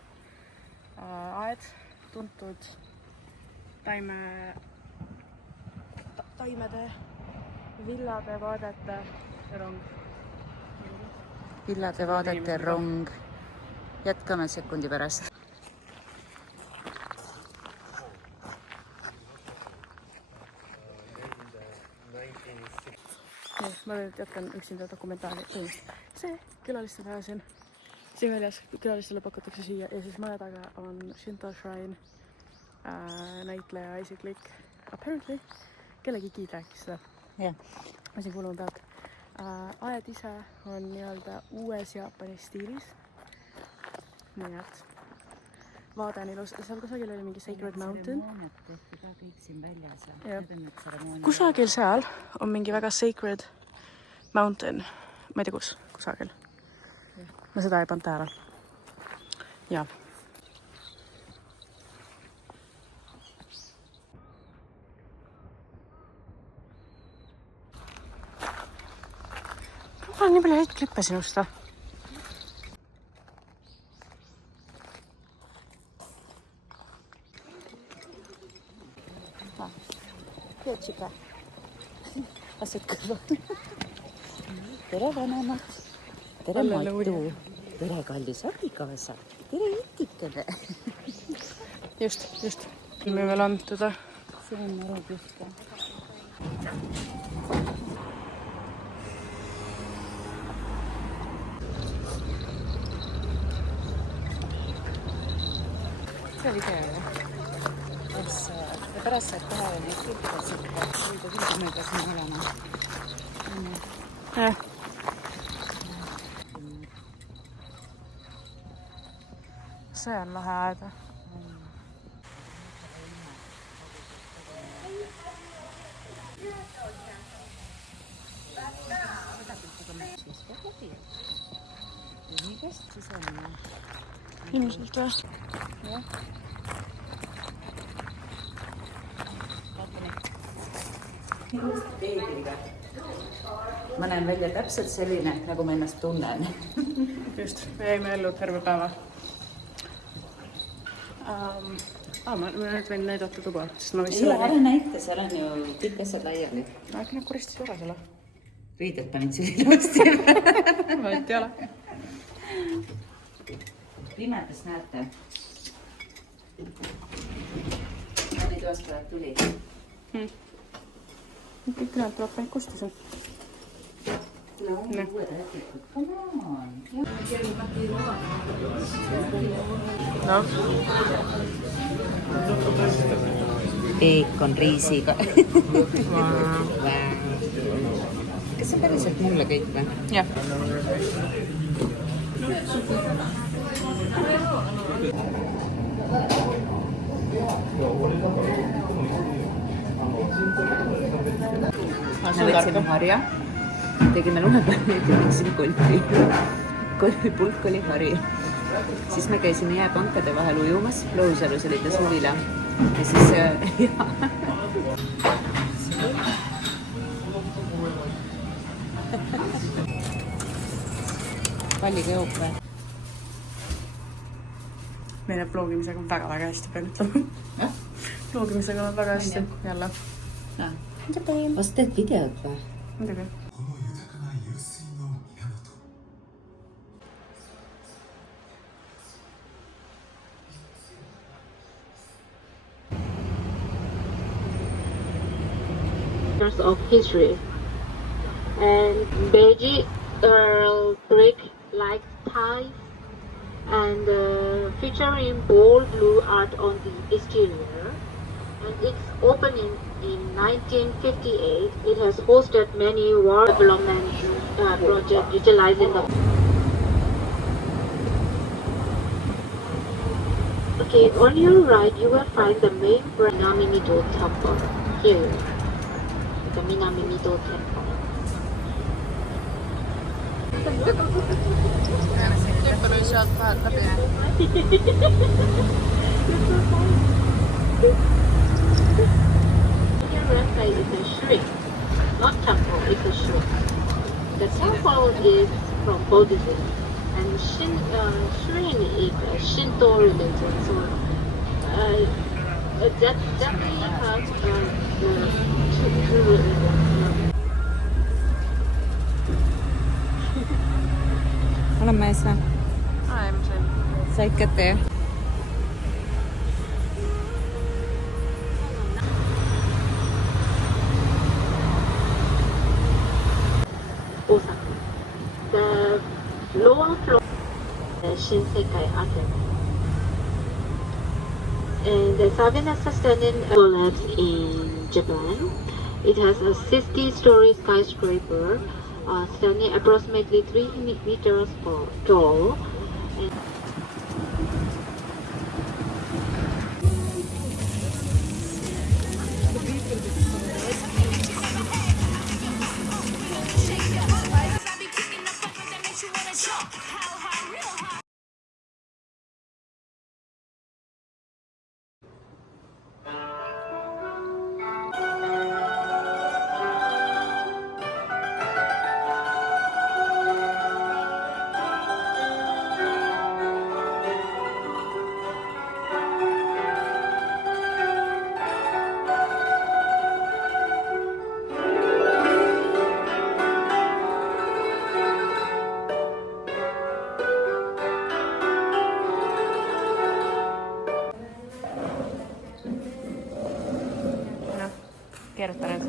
aed, tuntud taimede, villade, vaadete rong. Villade vaadete rong. Jätkame sekundi pärast. Ma nüüd jätkan üksinda dokumentaali. See külaliste päeva siin väljas, külalistele pakutakse siia ja siis maja taga on Shinto Shrine näitleja isiklik. Apparently kellegi giid rääkis seda. Jah. Ma siin kuulun pealt. Aed ise on nii-öelda uues Jaapani stiilis. Nii et vaade on ilus. Seal kusagil oli mingi Sacred Mountain. Kusagil seal on mingi väga Sacred Mountain. Ma ei tea kus, kusagil. Ma seda ei pannud tähele. Jaa. Ma olen nii palju häid klippe sinust. Jõudsika. Asjad kõrva. Tere vanemad. Tere Matu. Tere kallis abikaasa. Tere itikene. Just. Me veel antuda. See on arupiska. See video. Ja pärast saab teha neid klippida siit viidamööda siin olema. See on lahe aed. Nii kästi see on. Ilmselt või? Jah. Peegliga. Ma näen välja täpselt selline, nagu ma ennast tunnen. Just, me jäime ellu terve päeva. Ma nüüd võin näidata tuba, sest ma vist Ära näita, seal on ju kõik asjad laiali. Äkki nad koristasid ära selle? Riided panid siin ilusti. Ma et ei ole. pimedas näete. Anni toast tuleb tuli. Kõik näed tuleb paik kusta seal. Tule ongi uued rätikud. Come on. No. Peekon riisiga. Kas see on päriselt mulle kõik või? Jah. Me võtsime harja, tegime lumepäevi ja võtsime golfi. Pulk oli hari. Siis me käisime jääpankade vahel ujumas, Lohusalus oli ta suvila. Ja siis palliga joob või? Meile vlogimisega on väga hästi, pean ütlema. Vlogimisega on väga hästi, jälle. Kas teed videot või? Muidugi. Of history, and beige brick like tiles, and featuring bold blue art on the exterior, and it's opening in 1958. It has hosted many war development projects utilizing the. Okay, on your right you will find the main Minamimido temple here. The Minamimido temple. Temppeli oli sealt vähän läpi. Here website is a shrine, not temple, it's a shrine. The temple is from Buddhism, and shrine is a Shinto religion, so that definitely has the two religions. Olen mä ees või? Ai, ma sain. Said kätte jah? Osaka. The lower floor is Shinsekai Art. And the Savinasa standing collapse in Japan. It has a 60-story skyscraper standing approximately 3 meters tall. And Kerta nyt.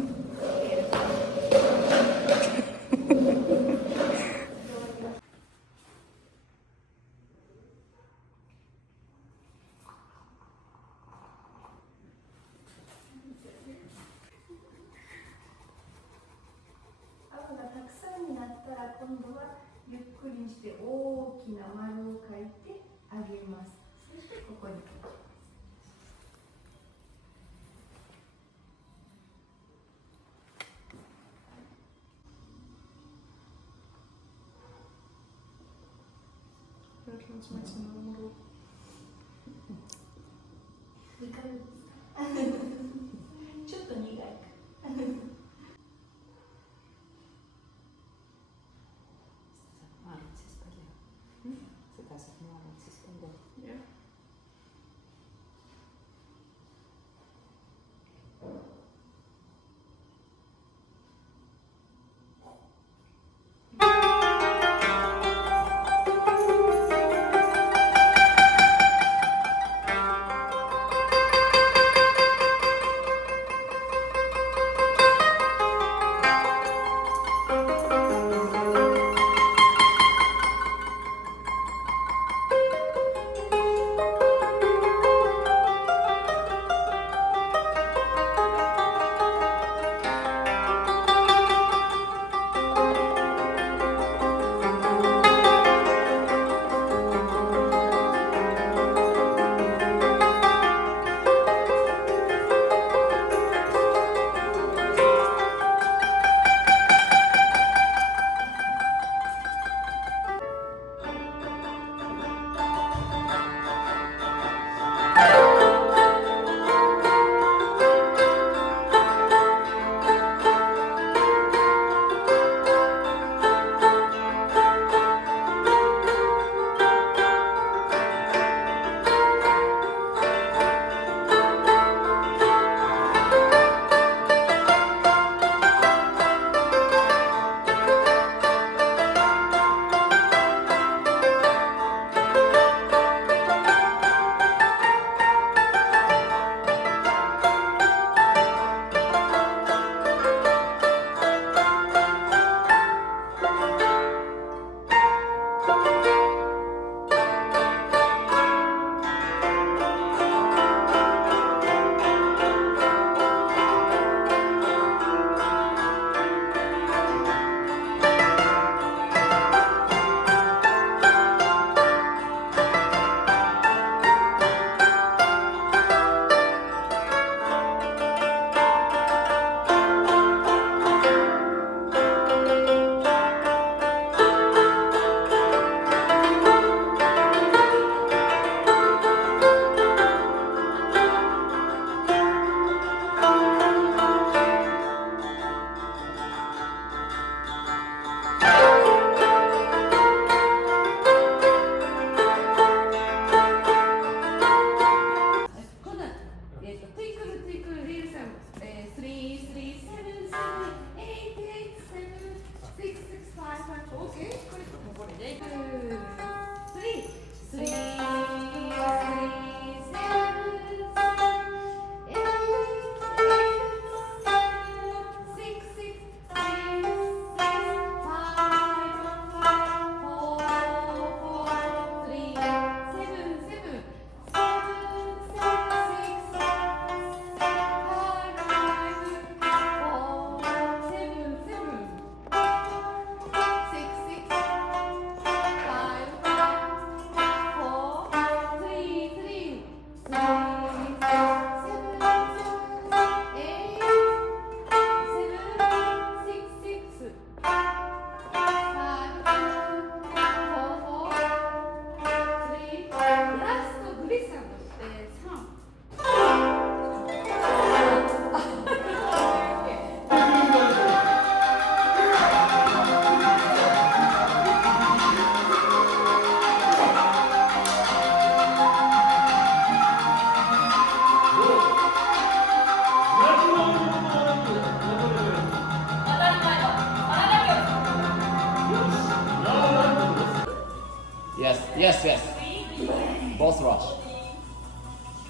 Boss rush.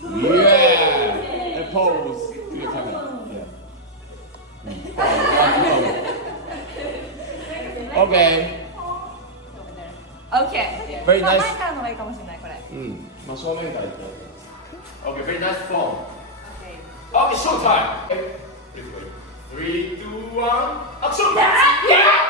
Yeah. And pose to the camera. Yeah. Okay. Okay. Very nice. 前からの方がいいかもしれないこれ。まあ正面からいって。Okay, very nice form. Okay. Okay, show time. Okay. 3, 2, 1, action! Yeah!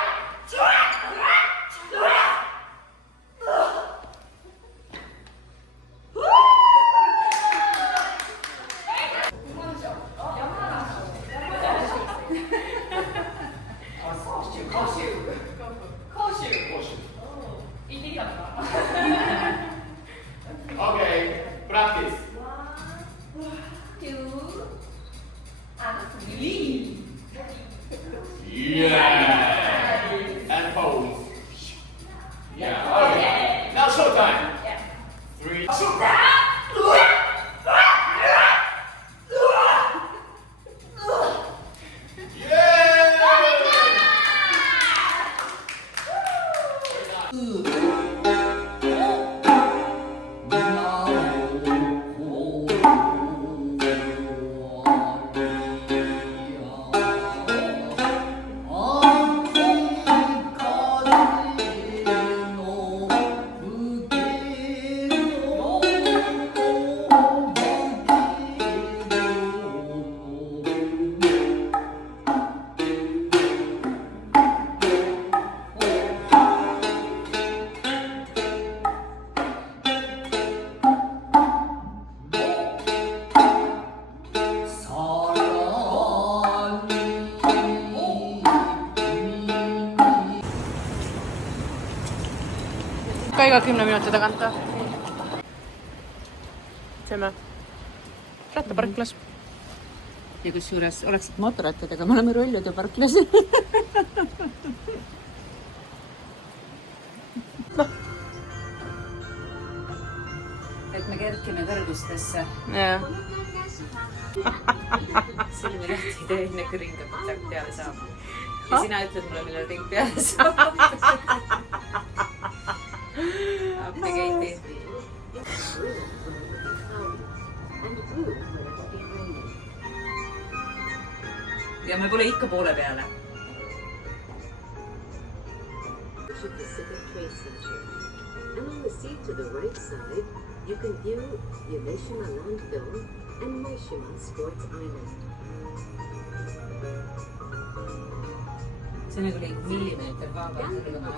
Okay, practice. 2 and 3. Yeah. And pose. Yeah. Okay. Now show time. Yeah. 3. Ka iga 10 minuti tagant või? Teeme rattaparklas. ja kusjuures oleksid mootorrattadega, me oleme rullud ja parklas. et me kerkime kõrgustesse. Jah. Silmi lahti ei tee enne, kui ring peale saab. Ja sina ütled mulle, millal ring peale saab. Appi Keiti. Ja me pole ikka poole peale. Pacific Trade Center. And on the seat to the right side, you can view Yumeshima Landfill and Maishima Sports Island. See nagu liigub millimeeter vaaga kõrgema.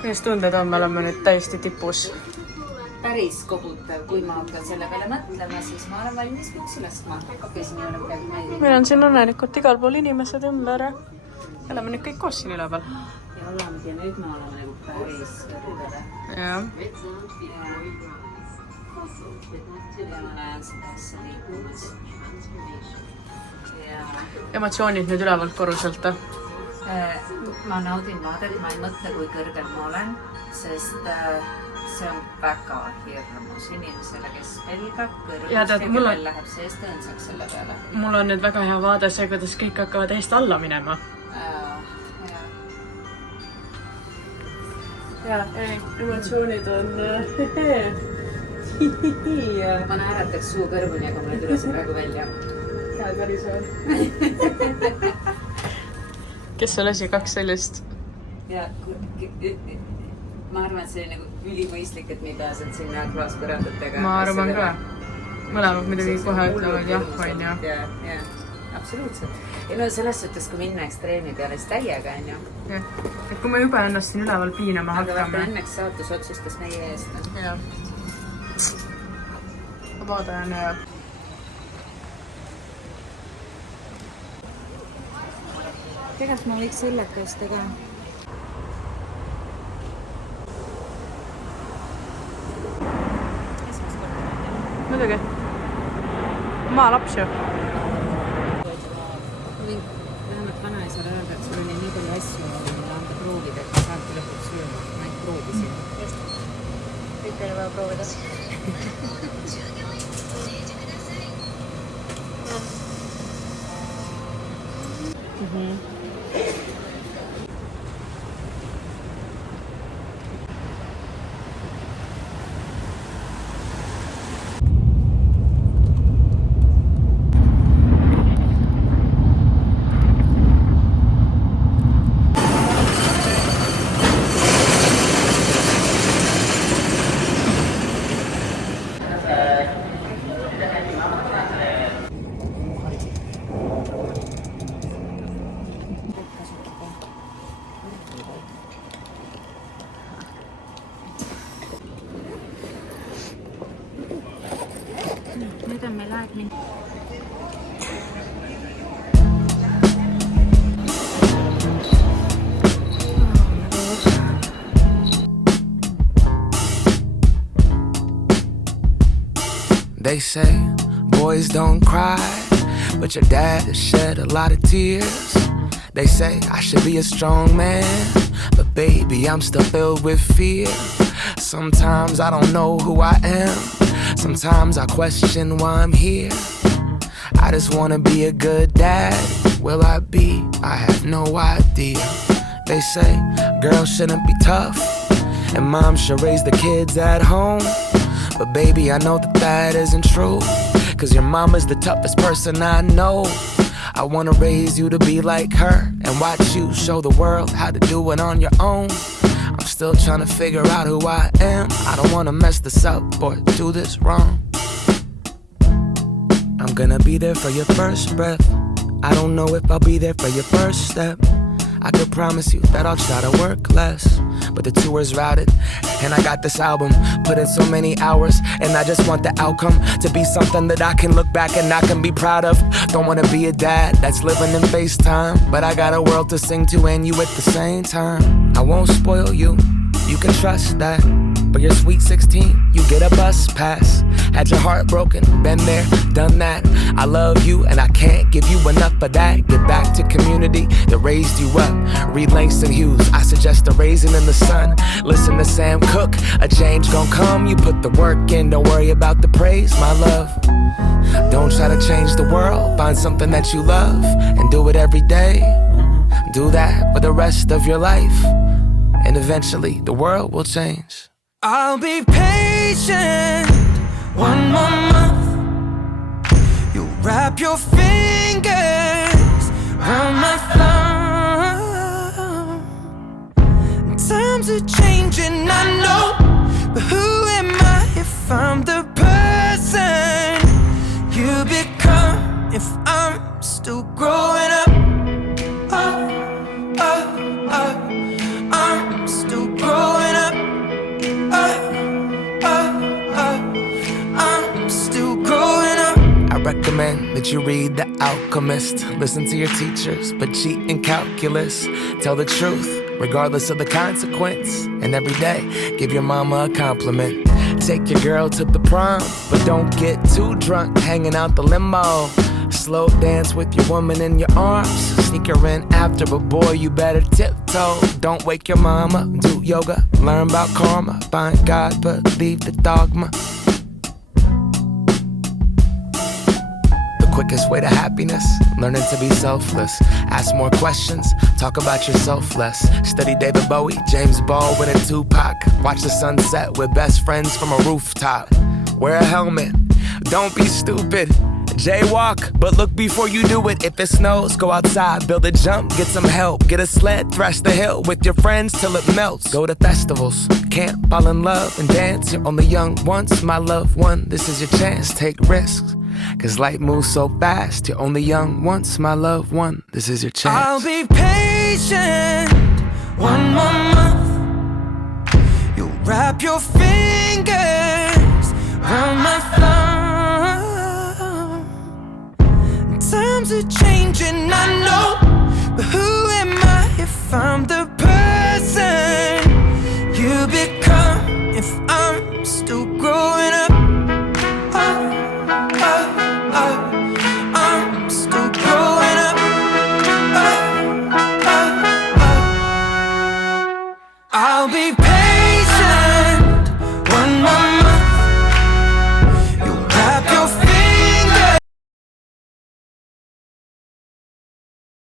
Kuidas tunded on, me oleme nüüd täiesti tipus. Päris kogutav, kui ma hakkan selle peale mõtlema, siis ma olen valmis püksi laskma. Käisin ei ole midagi meeldib. Meil on siin õnnelikult igal pool inimesed ümber ja oleme nüüd kõik koos siin üleval. Ja olemegi, nüüd me oleme nagu päris kõrgele. Jah. Ja ma näen seda asja liikumas. Ja Emotsioonid nüüd ülevalt korruselt. ma naudin vaadet, ma ei mõtle, kui kõrgel ma olen, sest see on väga hirmus inimesele, kes pelgab kõrgust ja kellel läheb seest õõnsaks selle peale. Mul on nüüd väga hea vaade see, kuidas kõik hakkavad eest alla minema. Ja, ei, emotsioonid on... Ma naerataks suu kõrvuni, aga mulle tuli see praegu välja. Käed värisöön. Kes sul lasi 2 sellist? Ja ma arvan, et see oli nagu ülimõistlik, et me ei pääsenud sinna klaaspõrandatega. Ma arvan ka. Mõlemad midagi kohe ütlevad jah, on ju. Ja, absoluutselt. Ja no selles suhtes, kui minna ekstreemi peale, siis täiega, on ju. Et kui me juba ennast siin üleval piinama hakkame. Aga vaata, õnneks saatus otsustas meie eest. Jah. Vaade on hea. Tegelikult ma võiks õllet osta ka. Muidugi. Maa laps ju. Võin vähemalt vanaisale öelda, et sul oli nii palju asju, mida anda proovida, et saabki lõpuks sööma. Ma ei proovisin. Kõik oli vaja proovida. They say boys don't cry, but your dad has shed a lot of tears. They say I should be a strong man, but baby, I'm still filled with fear. Sometimes I don't know who I am. Sometimes I question why I'm here. I just wanna be a good dad. Will I be? I have no idea. They say girls shouldn't be tough, and mom should raise the kids at home. But baby, I know that that isn't true, 'cause your mama's the toughest person I know. I wanna raise you to be like her, and watch you show the world how to do it on your own. I'm still trying to figure out who I am. I don't wanna mess this up or do this wrong. I'm gonna be there for your first breath. I don't know if I'll be there for your first step. I could promise you that I'll try to work less, but the tour's routed, and I got this album, put in so many hours, and I just want the outcome to be something that I can look back and I can be proud of. Don't wanna be a dad that's living in FaceTime, but I got a world to sing to and you at the same time. I won't spoil you, you can trust that. But you're sweet 16, you get a bus pass. Had your heart broken, been there, done that. I love you and I can't give you enough of that. Get back to community that raised you up. Read Langston Hughes, I suggest a raisin in the sun. Listen to Sam Cooke, a change gon' come. You put the work in, don't worry about the praise, my love. Don't try to change the world, find something that you love and do it every day. Do that for the rest of your life, and eventually the world will change. I'll be patient, one more month. You wrap your fingers around my thumb. Times are changing, I know, but who am I if I'm the person you become? If I'm still growing up, I'm still growing up. I'm still growing up. I recommend that you read The Alchemist. Listen to your teachers, but cheat in calculus. Tell the truth, regardless of the consequence. And every day, give your mama a compliment. Take your girl to the prom, but don't get too drunk hanging out the limo. Slow dance with your woman in your arms. Sneak her in after, but boy, you better tiptoe. Don't wake your mama. Do yoga, learn about karma. Find God, but leave the dogma. The quickest way to happiness, learning to be selfless. Ask more questions, talk about yourself less. Study David Bowie, James Baldwin, and Tupac. Watch the sunset with best friends from a rooftop. Wear a helmet, don't be stupid. Jaywalk, but look before you do it. If it snows, go outside, build a jump, get some help. Get a sled, thrash the hill with your friends till it melts. Go to festivals, camp, fall in love and dance. You're only young once, my loved one. This is your chance, take risks, 'cause life moves so fast. You're only young once, my loved one. This is your chance. I'll be patient, one more month. You wrap your fingers around my thumb. Times are changing.